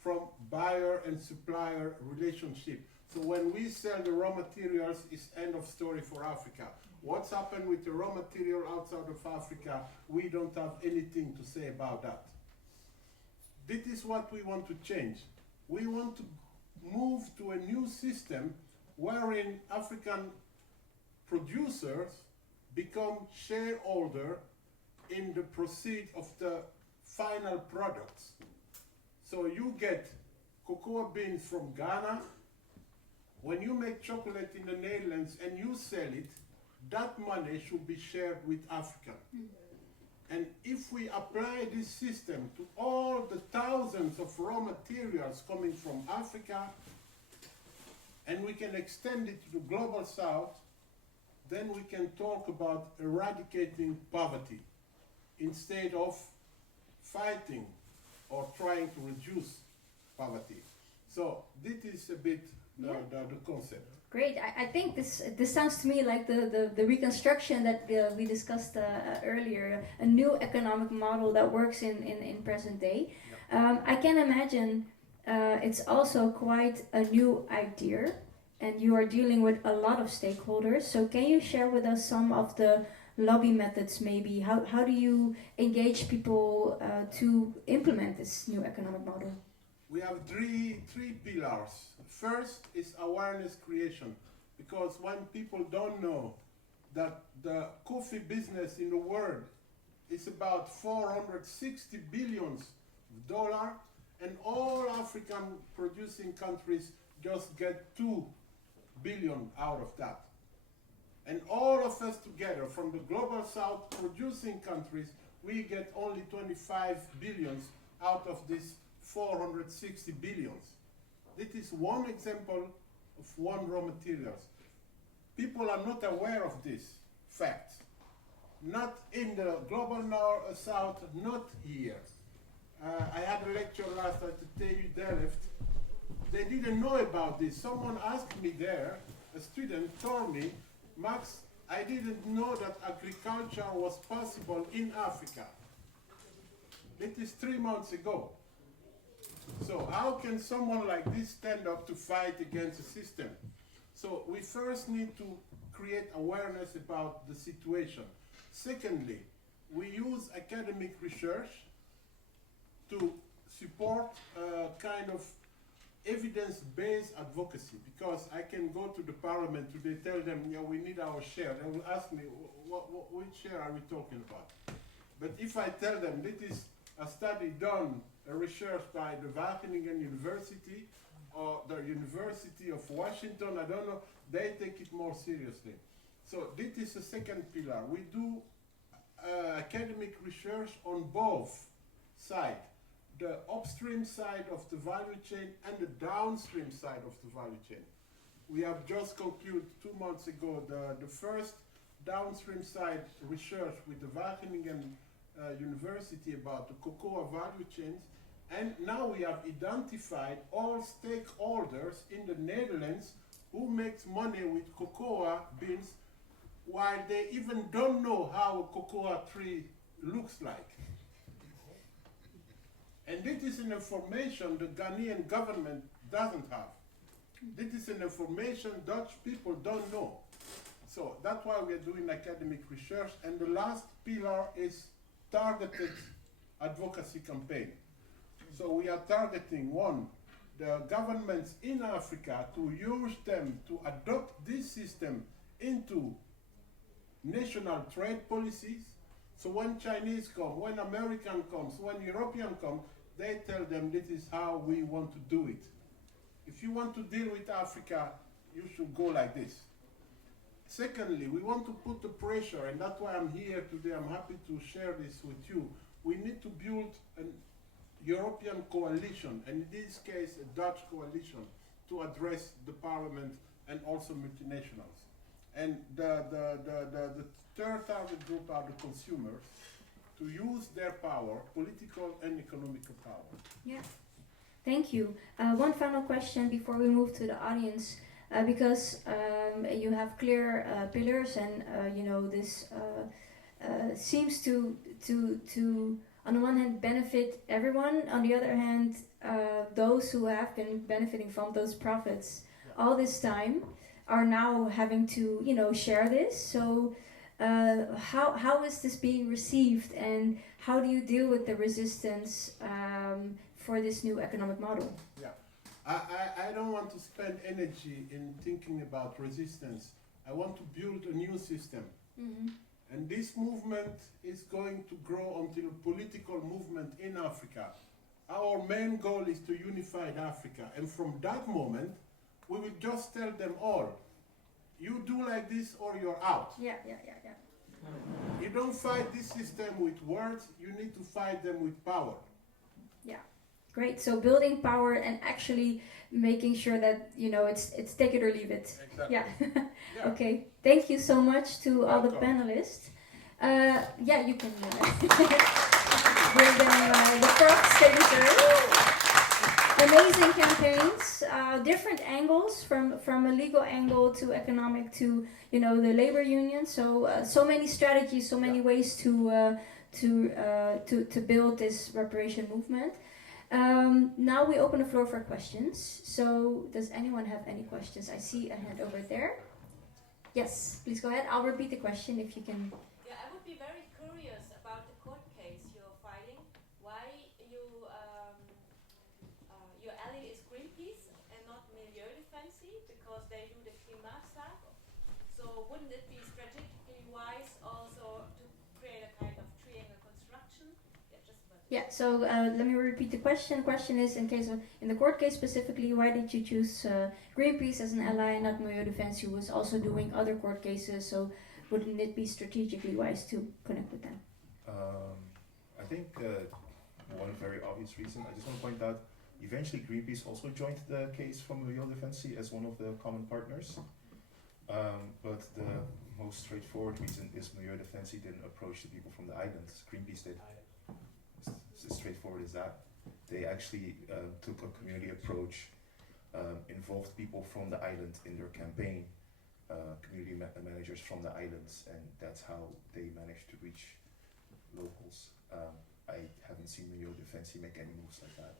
from buyer and supplier relationship. So when we sell the raw materials, it's end of story for Africa. What's happened with the raw material outside of Africa, we don't have anything to say about that. This is what we want to change. We want to move to a new system wherein African producers become shareholder in the proceed of the final products. So you get cocoa beans from Ghana. When you make chocolate in the Netherlands and you sell it, that money should be shared with Africa. And if we apply this system to all the thousands of raw materials coming from Africa, and we can extend it to the global south, then we can talk about eradicating poverty instead of fighting or trying to reduce poverty. So this is a bit the concept. Great. I think this sounds to me like the reconstruction that we discussed earlier, a new economic model that works in present day. I can imagine it's also quite a new idea, and you are dealing with a lot of stakeholders. So can you share with us some of the lobby methods maybe? How do you engage people to implement this new economic model? We have three pillars. First is awareness creation, because when people don't know that the coffee business in the world is about $460 billion, and all African producing countries just get 2 billion out of that. And all of us together, from the global south producing countries, we get only 25 billions out of this 460 billions. This is one example of one raw materials. People are not aware of this fact. Not in the global south, not here. I had a lecture last night at TU Delft. They didn't know about this. Someone asked me there, a student told me, Max, I didn't know that agriculture was possible in Africa. It is 3 months ago. So how can someone like this stand up to fight against the system? So we first need to create awareness about the situation. Secondly, we use academic research to support kind of evidence-based advocacy, because I can go to the parliament today, tell them, yeah, we need our share. They will ask me, which share are we talking about? But if I tell them this is a study done, a research by the Wageningen University or the University of Washington, I don't know, they take it more seriously. So this is the second pillar. We do academic research on both sides, the upstream side of the value chain and the downstream side of the value chain. We have just concluded 2 months ago the first downstream side research with the Wageningen University about the cocoa value chains, and now we have identified all stakeholders in the Netherlands who makes money with cocoa beans while they even don't know how a cocoa tree looks like. And this is an information the Ghanaian government doesn't have. This is an information Dutch people don't know. So that's why we're doing academic research. And the last pillar is targeted advocacy campaign. So we are targeting, one, the governments in Africa to use them to adopt this system into national trade policies. So when Chinese come, when American comes, when European come, they tell them this is how we want to do it. If you want to deal with Africa, you should go like this. Secondly, we want to put the pressure, and that's why I'm here today. I'm happy to share this with you. We need to build a European coalition, and in this case, a Dutch coalition, to address the parliament and also multinationals. And the third target group are the consumers, to use their power, political and economical power. Yeah. Thank you. One final question before we move to the audience, because you have clear pillars, and this seems to on the one hand benefit everyone. On the other hand, those who have been benefiting from those profits all this time are now having to share this. So how is this being received, and how do you deal with the resistance for this new economic model? Yeah, I don't want to spend energy in thinking about resistance. I want to build a new system. Mm-hmm. And this movement is going to grow until a political movement in Africa. Our main goal is to unify Africa. And from that moment, we will just tell them all, you do like this or you're out. Yeah. You don't fight this system with words, you need to fight them with power. Yeah, great. So building power and actually making sure that it's take it or leave it. Exactly. Yeah. Yeah. Okay. Thank you so much to all the Welcome. panelists. Yeah, you can bring them the props. Amazing campaigns, different angles from a legal angle to economic to the labor union. So many strategies, so many ways to build this reparation movement. Now we open the floor for questions. So does anyone have any questions? I see a hand over there. Yes, please go ahead. I'll repeat the question if you can. Yeah, I would be very curious about the court case you're fighting. Why your ally is Greenpeace and not Milieudefensie, because they do the klimaatzaak. So wouldn't it be strategically wise also to create a kind of triangle construction? Yeah. So let me repeat the question. The question is, in the court case specifically, why did you choose Greenpeace as an ally and not Milieudefensie, who was also doing other court cases? So wouldn't it be strategically wise to connect with them? I think one very obvious reason, I just want to point out, eventually Greenpeace also joined the case from Milieudefensie as one of the common partners. But the most straightforward reason is Milieudefensie didn't approach the people from the islands. Greenpeace did. It's as straightforward as that. They actually took a community approach, involved people from the island in their campaign, community managers from the islands, and that's how they managed to reach locals. I haven't seen Milieudefensie make any moves like that.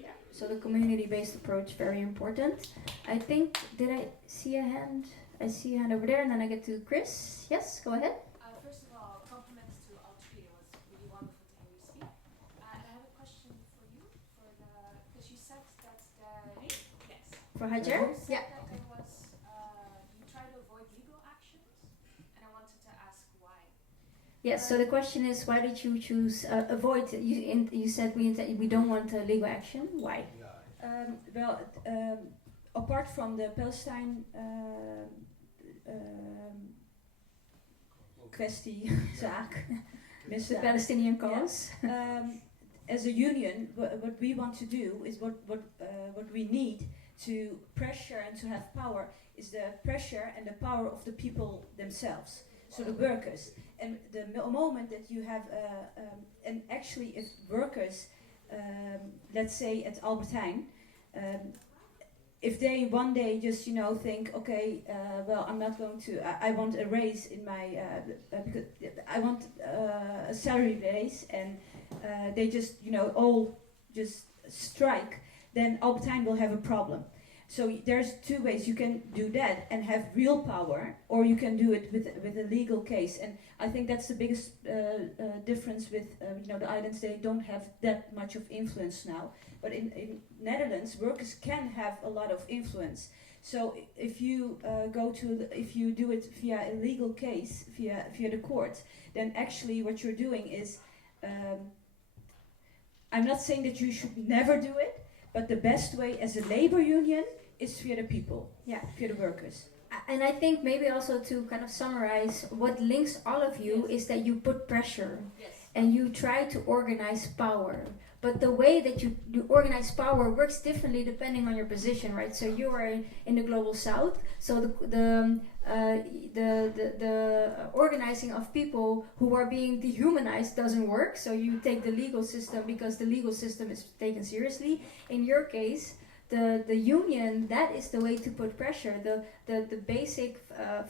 Yeah. So the community-based approach, very important. I think, did I see a hand? I see a hand over there, and then I get to Chris. Yes, go ahead. First of all, compliments to all three. It was really wonderful to hear you speak. And I have a question for you, because you said that yes. For Hajar? You said Yeah. that there was, you try to avoid legal actions, and I wanted to ask why. Yes. So the question is, why did you choose avoid? You said we don't want legal action. Why? Apart from the Palestine kwestie, zaak, The Palestinian cause. as a union, what we want to do is what we need to pressure and to have power is the pressure and the power of the people themselves, so the workers. And the moment that you have, and actually if workers, let's say at Albert Heijn, if they one day just think, okay, well, I'm not going to, I want a raise in my, because I want a salary raise, and they just all just strike, then Albert Heijn will have a problem. So there's two ways you can do that and have real power, or you can do it with a legal case. And I think that's the biggest difference with the islands. They don't have that much of influence now. But in Netherlands, workers can have a lot of influence. So if you if you do it via a legal case, via the court, then actually what you're doing is, I'm not saying that you should never do it, but the best way as a labor union is via the people, via the workers. And I think maybe also to kind of summarize, what links all of you is that you put pressure. Yes. and you try to organize power. But the way that you organize power works differently depending on your position, right? So you are in the global south, so the organizing of people who are being dehumanized doesn't work. So you take the legal system because the legal system is taken seriously. In your case, the union, that is the way to put pressure. The basic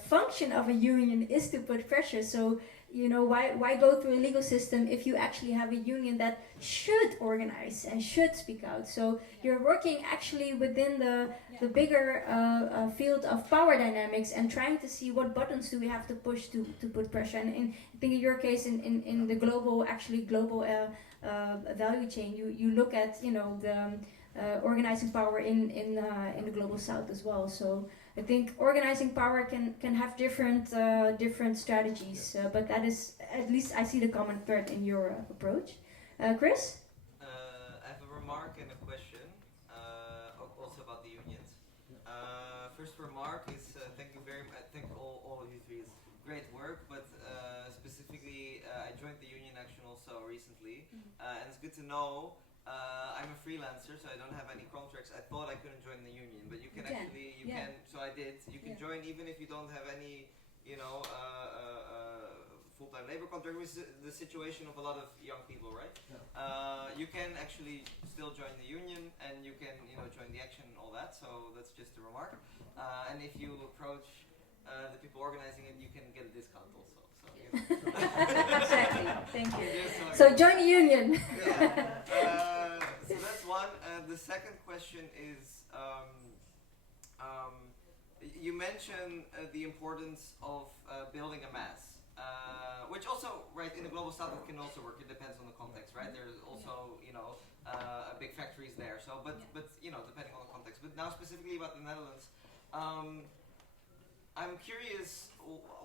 function of a union is to put pressure. So you know, why go through a legal system if you actually have a union that should organize and should speak out? So you're working actually within the bigger field of power dynamics and trying to see what buttons do we have to push to put pressure. And I think in your case, in the global value chain, you look at, you know, the organizing power in the global south as well. So I think organizing power can have different strategies, but that is, at least I see the common thread in your approach. Chris? I have a remark and a question, also about the unions. First remark is thank you very much. I think all of you three is great work, but specifically I joined the Union Action also recently, and it's good to know. I'm a freelancer, so I don't have any contracts. I thought I couldn't join the union, but you can actually, can. So I did. You can join even if you don't have any, you know, full-time labor contract, which is the situation of a lot of young people, right? You can actually still join the union, and you can, you know, join the action and all that. So that's just a remark. And if you approach the people organizing it, you can get a discount also. So, you know. Exactly. Thank you. So join the union. So that's one. The second question is, you mentioned the importance of building a mass, which also, right, in the global south it can also work. It depends on the context, right? There's also, you know, big factories there. So, but you know, depending on the context. But now specifically about the Netherlands, I'm curious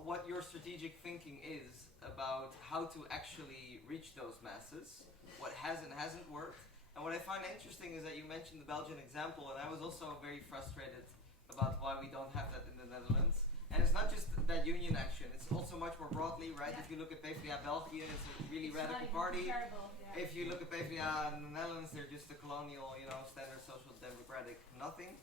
what your strategic thinking is about how to actually reach those masses, what has and hasn't worked. And what I find interesting is that you mentioned the Belgian example, and I was also very frustrated about why we don't have that in the Netherlands. And it's not just that union action, it's also much more broadly, right? If you look at PvdA Belgium, it's a really radical party. If you look at PvdA in the Netherlands, they're just a colonial, you know, standard social democratic nothing.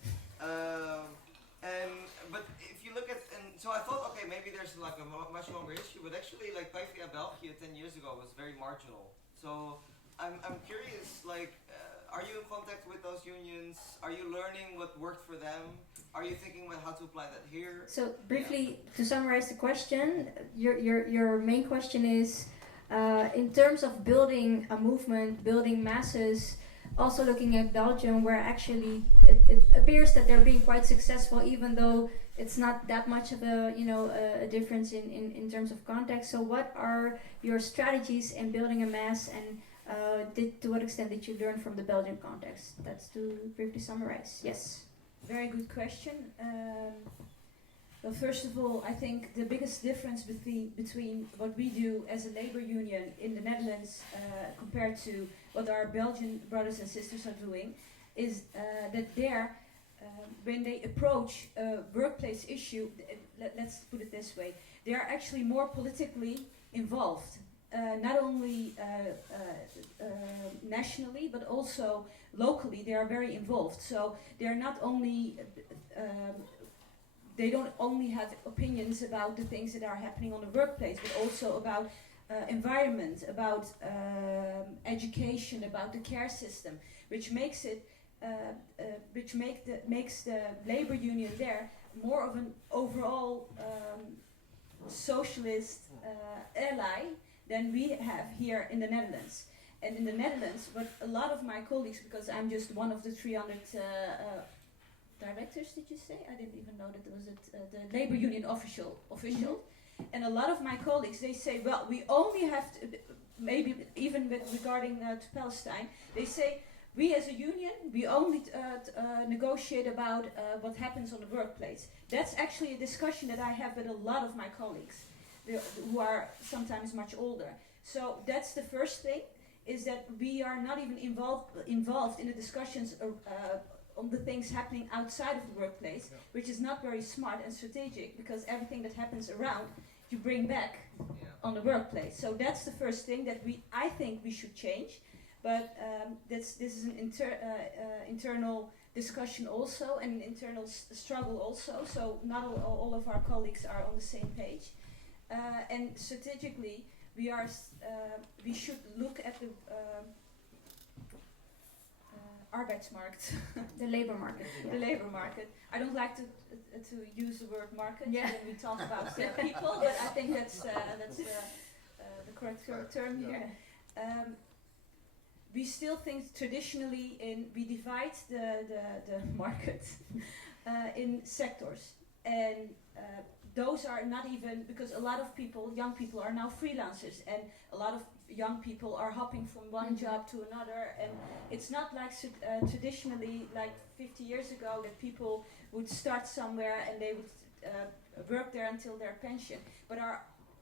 But if you look at, and so I thought, okay, maybe there's like a much longer issue, but actually like PvdA Belgium 10 years ago was very marginal. So I'm curious, like, are you in contact with those unions? Are you learning what worked for them? Are you thinking about how to apply that here? So briefly, to summarize the question, your main question is, in terms of building a movement, building masses, also looking at Belgium, where actually it appears that they're being quite successful, even though it's not that much of a, you know, a difference in terms of context. So what are your strategies in building a mass, and to what extent did you learn from the Belgian context? That's to briefly summarize. Yes. Very good question. Well, first of all, I think the biggest difference between what we do as a labor union in the Netherlands compared to what our Belgian brothers and sisters are doing is that there, when they approach a workplace issue, let's put it this way, they are actually more politically involved. Not only nationally, but also locally, they are very involved. So they are not only, they don't only have opinions about the things that are happening on the workplace, but also about environment, about education, about the care system, which makes it, makes the labor union there more of an overall socialist ally than we have here in the Netherlands. And in the Netherlands, what a lot of my colleagues, because I'm just one of the 300 directors, did you say? I didn't even know that there was the labor union official. And a lot of my colleagues, they say, well, we only have to, maybe even regarding to Palestine, they say, we as a union, we only negotiate about what happens on the workplace. That's actually a discussion that I have with a lot of my colleagues who are sometimes much older. So that's the first thing, is that we are not even involved in the discussions on the things happening outside of the workplace, which is not very smart and strategic, because everything that happens around, you bring back. on the workplace. So that's the first thing that I think we should change. But this is an internal discussion also, and an internal struggle also. So not all of our colleagues are on the same page. And strategically, we should look at the arbeidsmarkt. The labor market. The labor market. I don't like to use the word market when we talk about people, but I think that's the correct term here. We still think traditionally we divide the market in sectors, and those are not even, because a lot of people, young people, are now freelancers, and a lot of young people are hopping from one job to another, and it's not like traditionally, like 50 years ago, that people would start somewhere and they would work there until their pension. But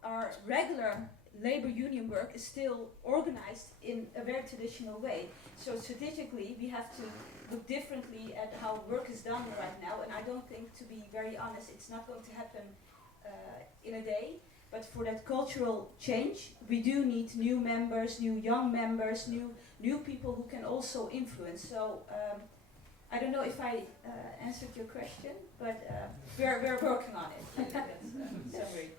our regular labor union work is still organized in a very traditional way. So strategically, we have to look differently at how work is done right now, and I don't think, to be very honest, it's not going to happen in a day. But for that cultural change, we do need new members, new young members, new people who can also influence. So I don't know if I answered your question, but we're working on it. Summary.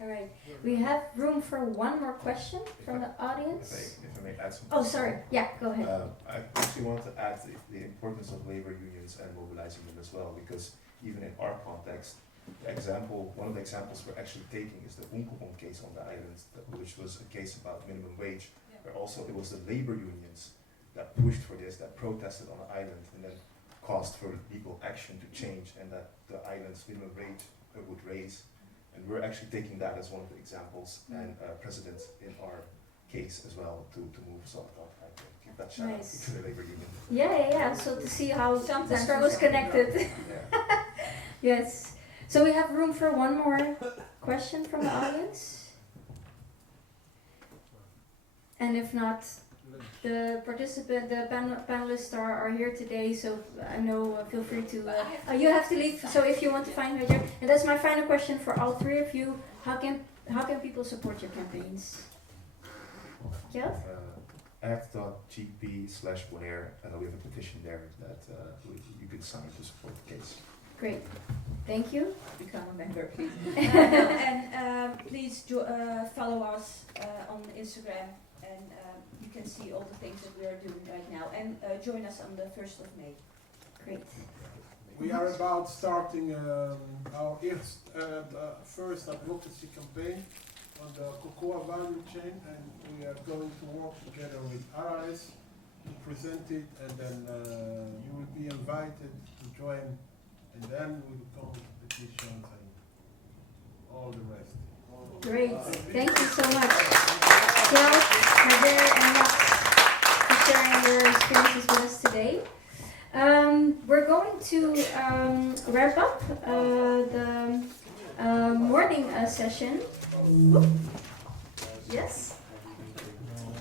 All right. We have room for one more question from the audience. If I may add something. Oh, sorry. Yeah, go ahead. I actually want to add the importance of labor unions and mobilizing them as well, because even in our context, one of the examples we're actually taking is the Unkelbond case on the island, which was a case about minimum wage, where also it was the labor unions that pushed for this, that protested on the island, and then caused for legal action to change, and that the island's minimum wage would raise. And we're actually taking that as one of the examples and precedents in our case as well to move. So I thought I'd give that shout out to the labor union. Yeah. So to see how the struggle is connected. Yes. So we have room for one more question from the audience. And if not, the panelists are here today, so I know, feel free to, you have to leave, so if you want to find her, and that's my final question for all three of you, how can people support your campaigns? Kjeld? act.gp/Bonaire, we have a petition there that you could sign to support the case. Great, thank you. Become a member, please. And please follow us on Instagram, and you can see all the things that we are doing right now. And join us on the 1st of May. Great. We are about starting our first advocacy campaign on the cocoa value chain, and we are going to work together with Aralez to present it, and then you will be invited to join, and then we will come with petitions and all the rest. Great, thank you so much. Kjeld, Javier, and Max for sharing your experiences with us today. We're going to wrap up the morning session. Yes.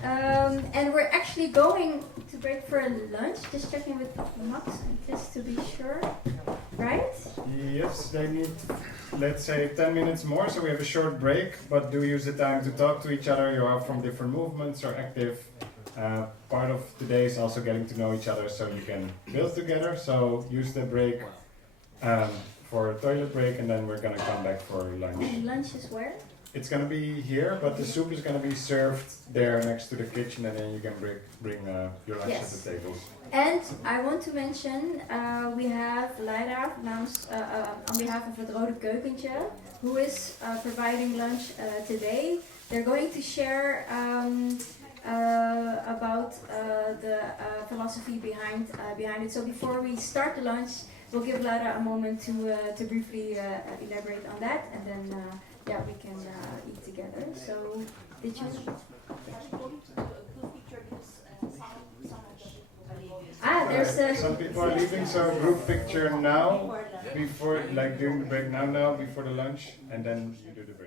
And we're actually going to break for a lunch. Just checking with Max, just to be sure. Right? Yes, they need, let's say, 10 minutes more, so we have a short break, but do use the time to talk to each other. You are from different movements or active. Part of today is also getting to know each other so you can build together. So use the break for a toilet break, and then we're going to come back for lunch. And lunch is where? It's going to be here, but the soup is going to be served there next to the kitchen, and then you can bring your lunch at the tables. And I want to mention, we have Leida on behalf of het Rode Keukentje, who is providing lunch today. They're going to share about the philosophy behind it. So before we start the lunch, we'll give Leida a moment to briefly elaborate on that, and then we can eat together. So did you? There's some people are leaving, so group picture now, before, like during the break now, before the lunch, and then you do the break.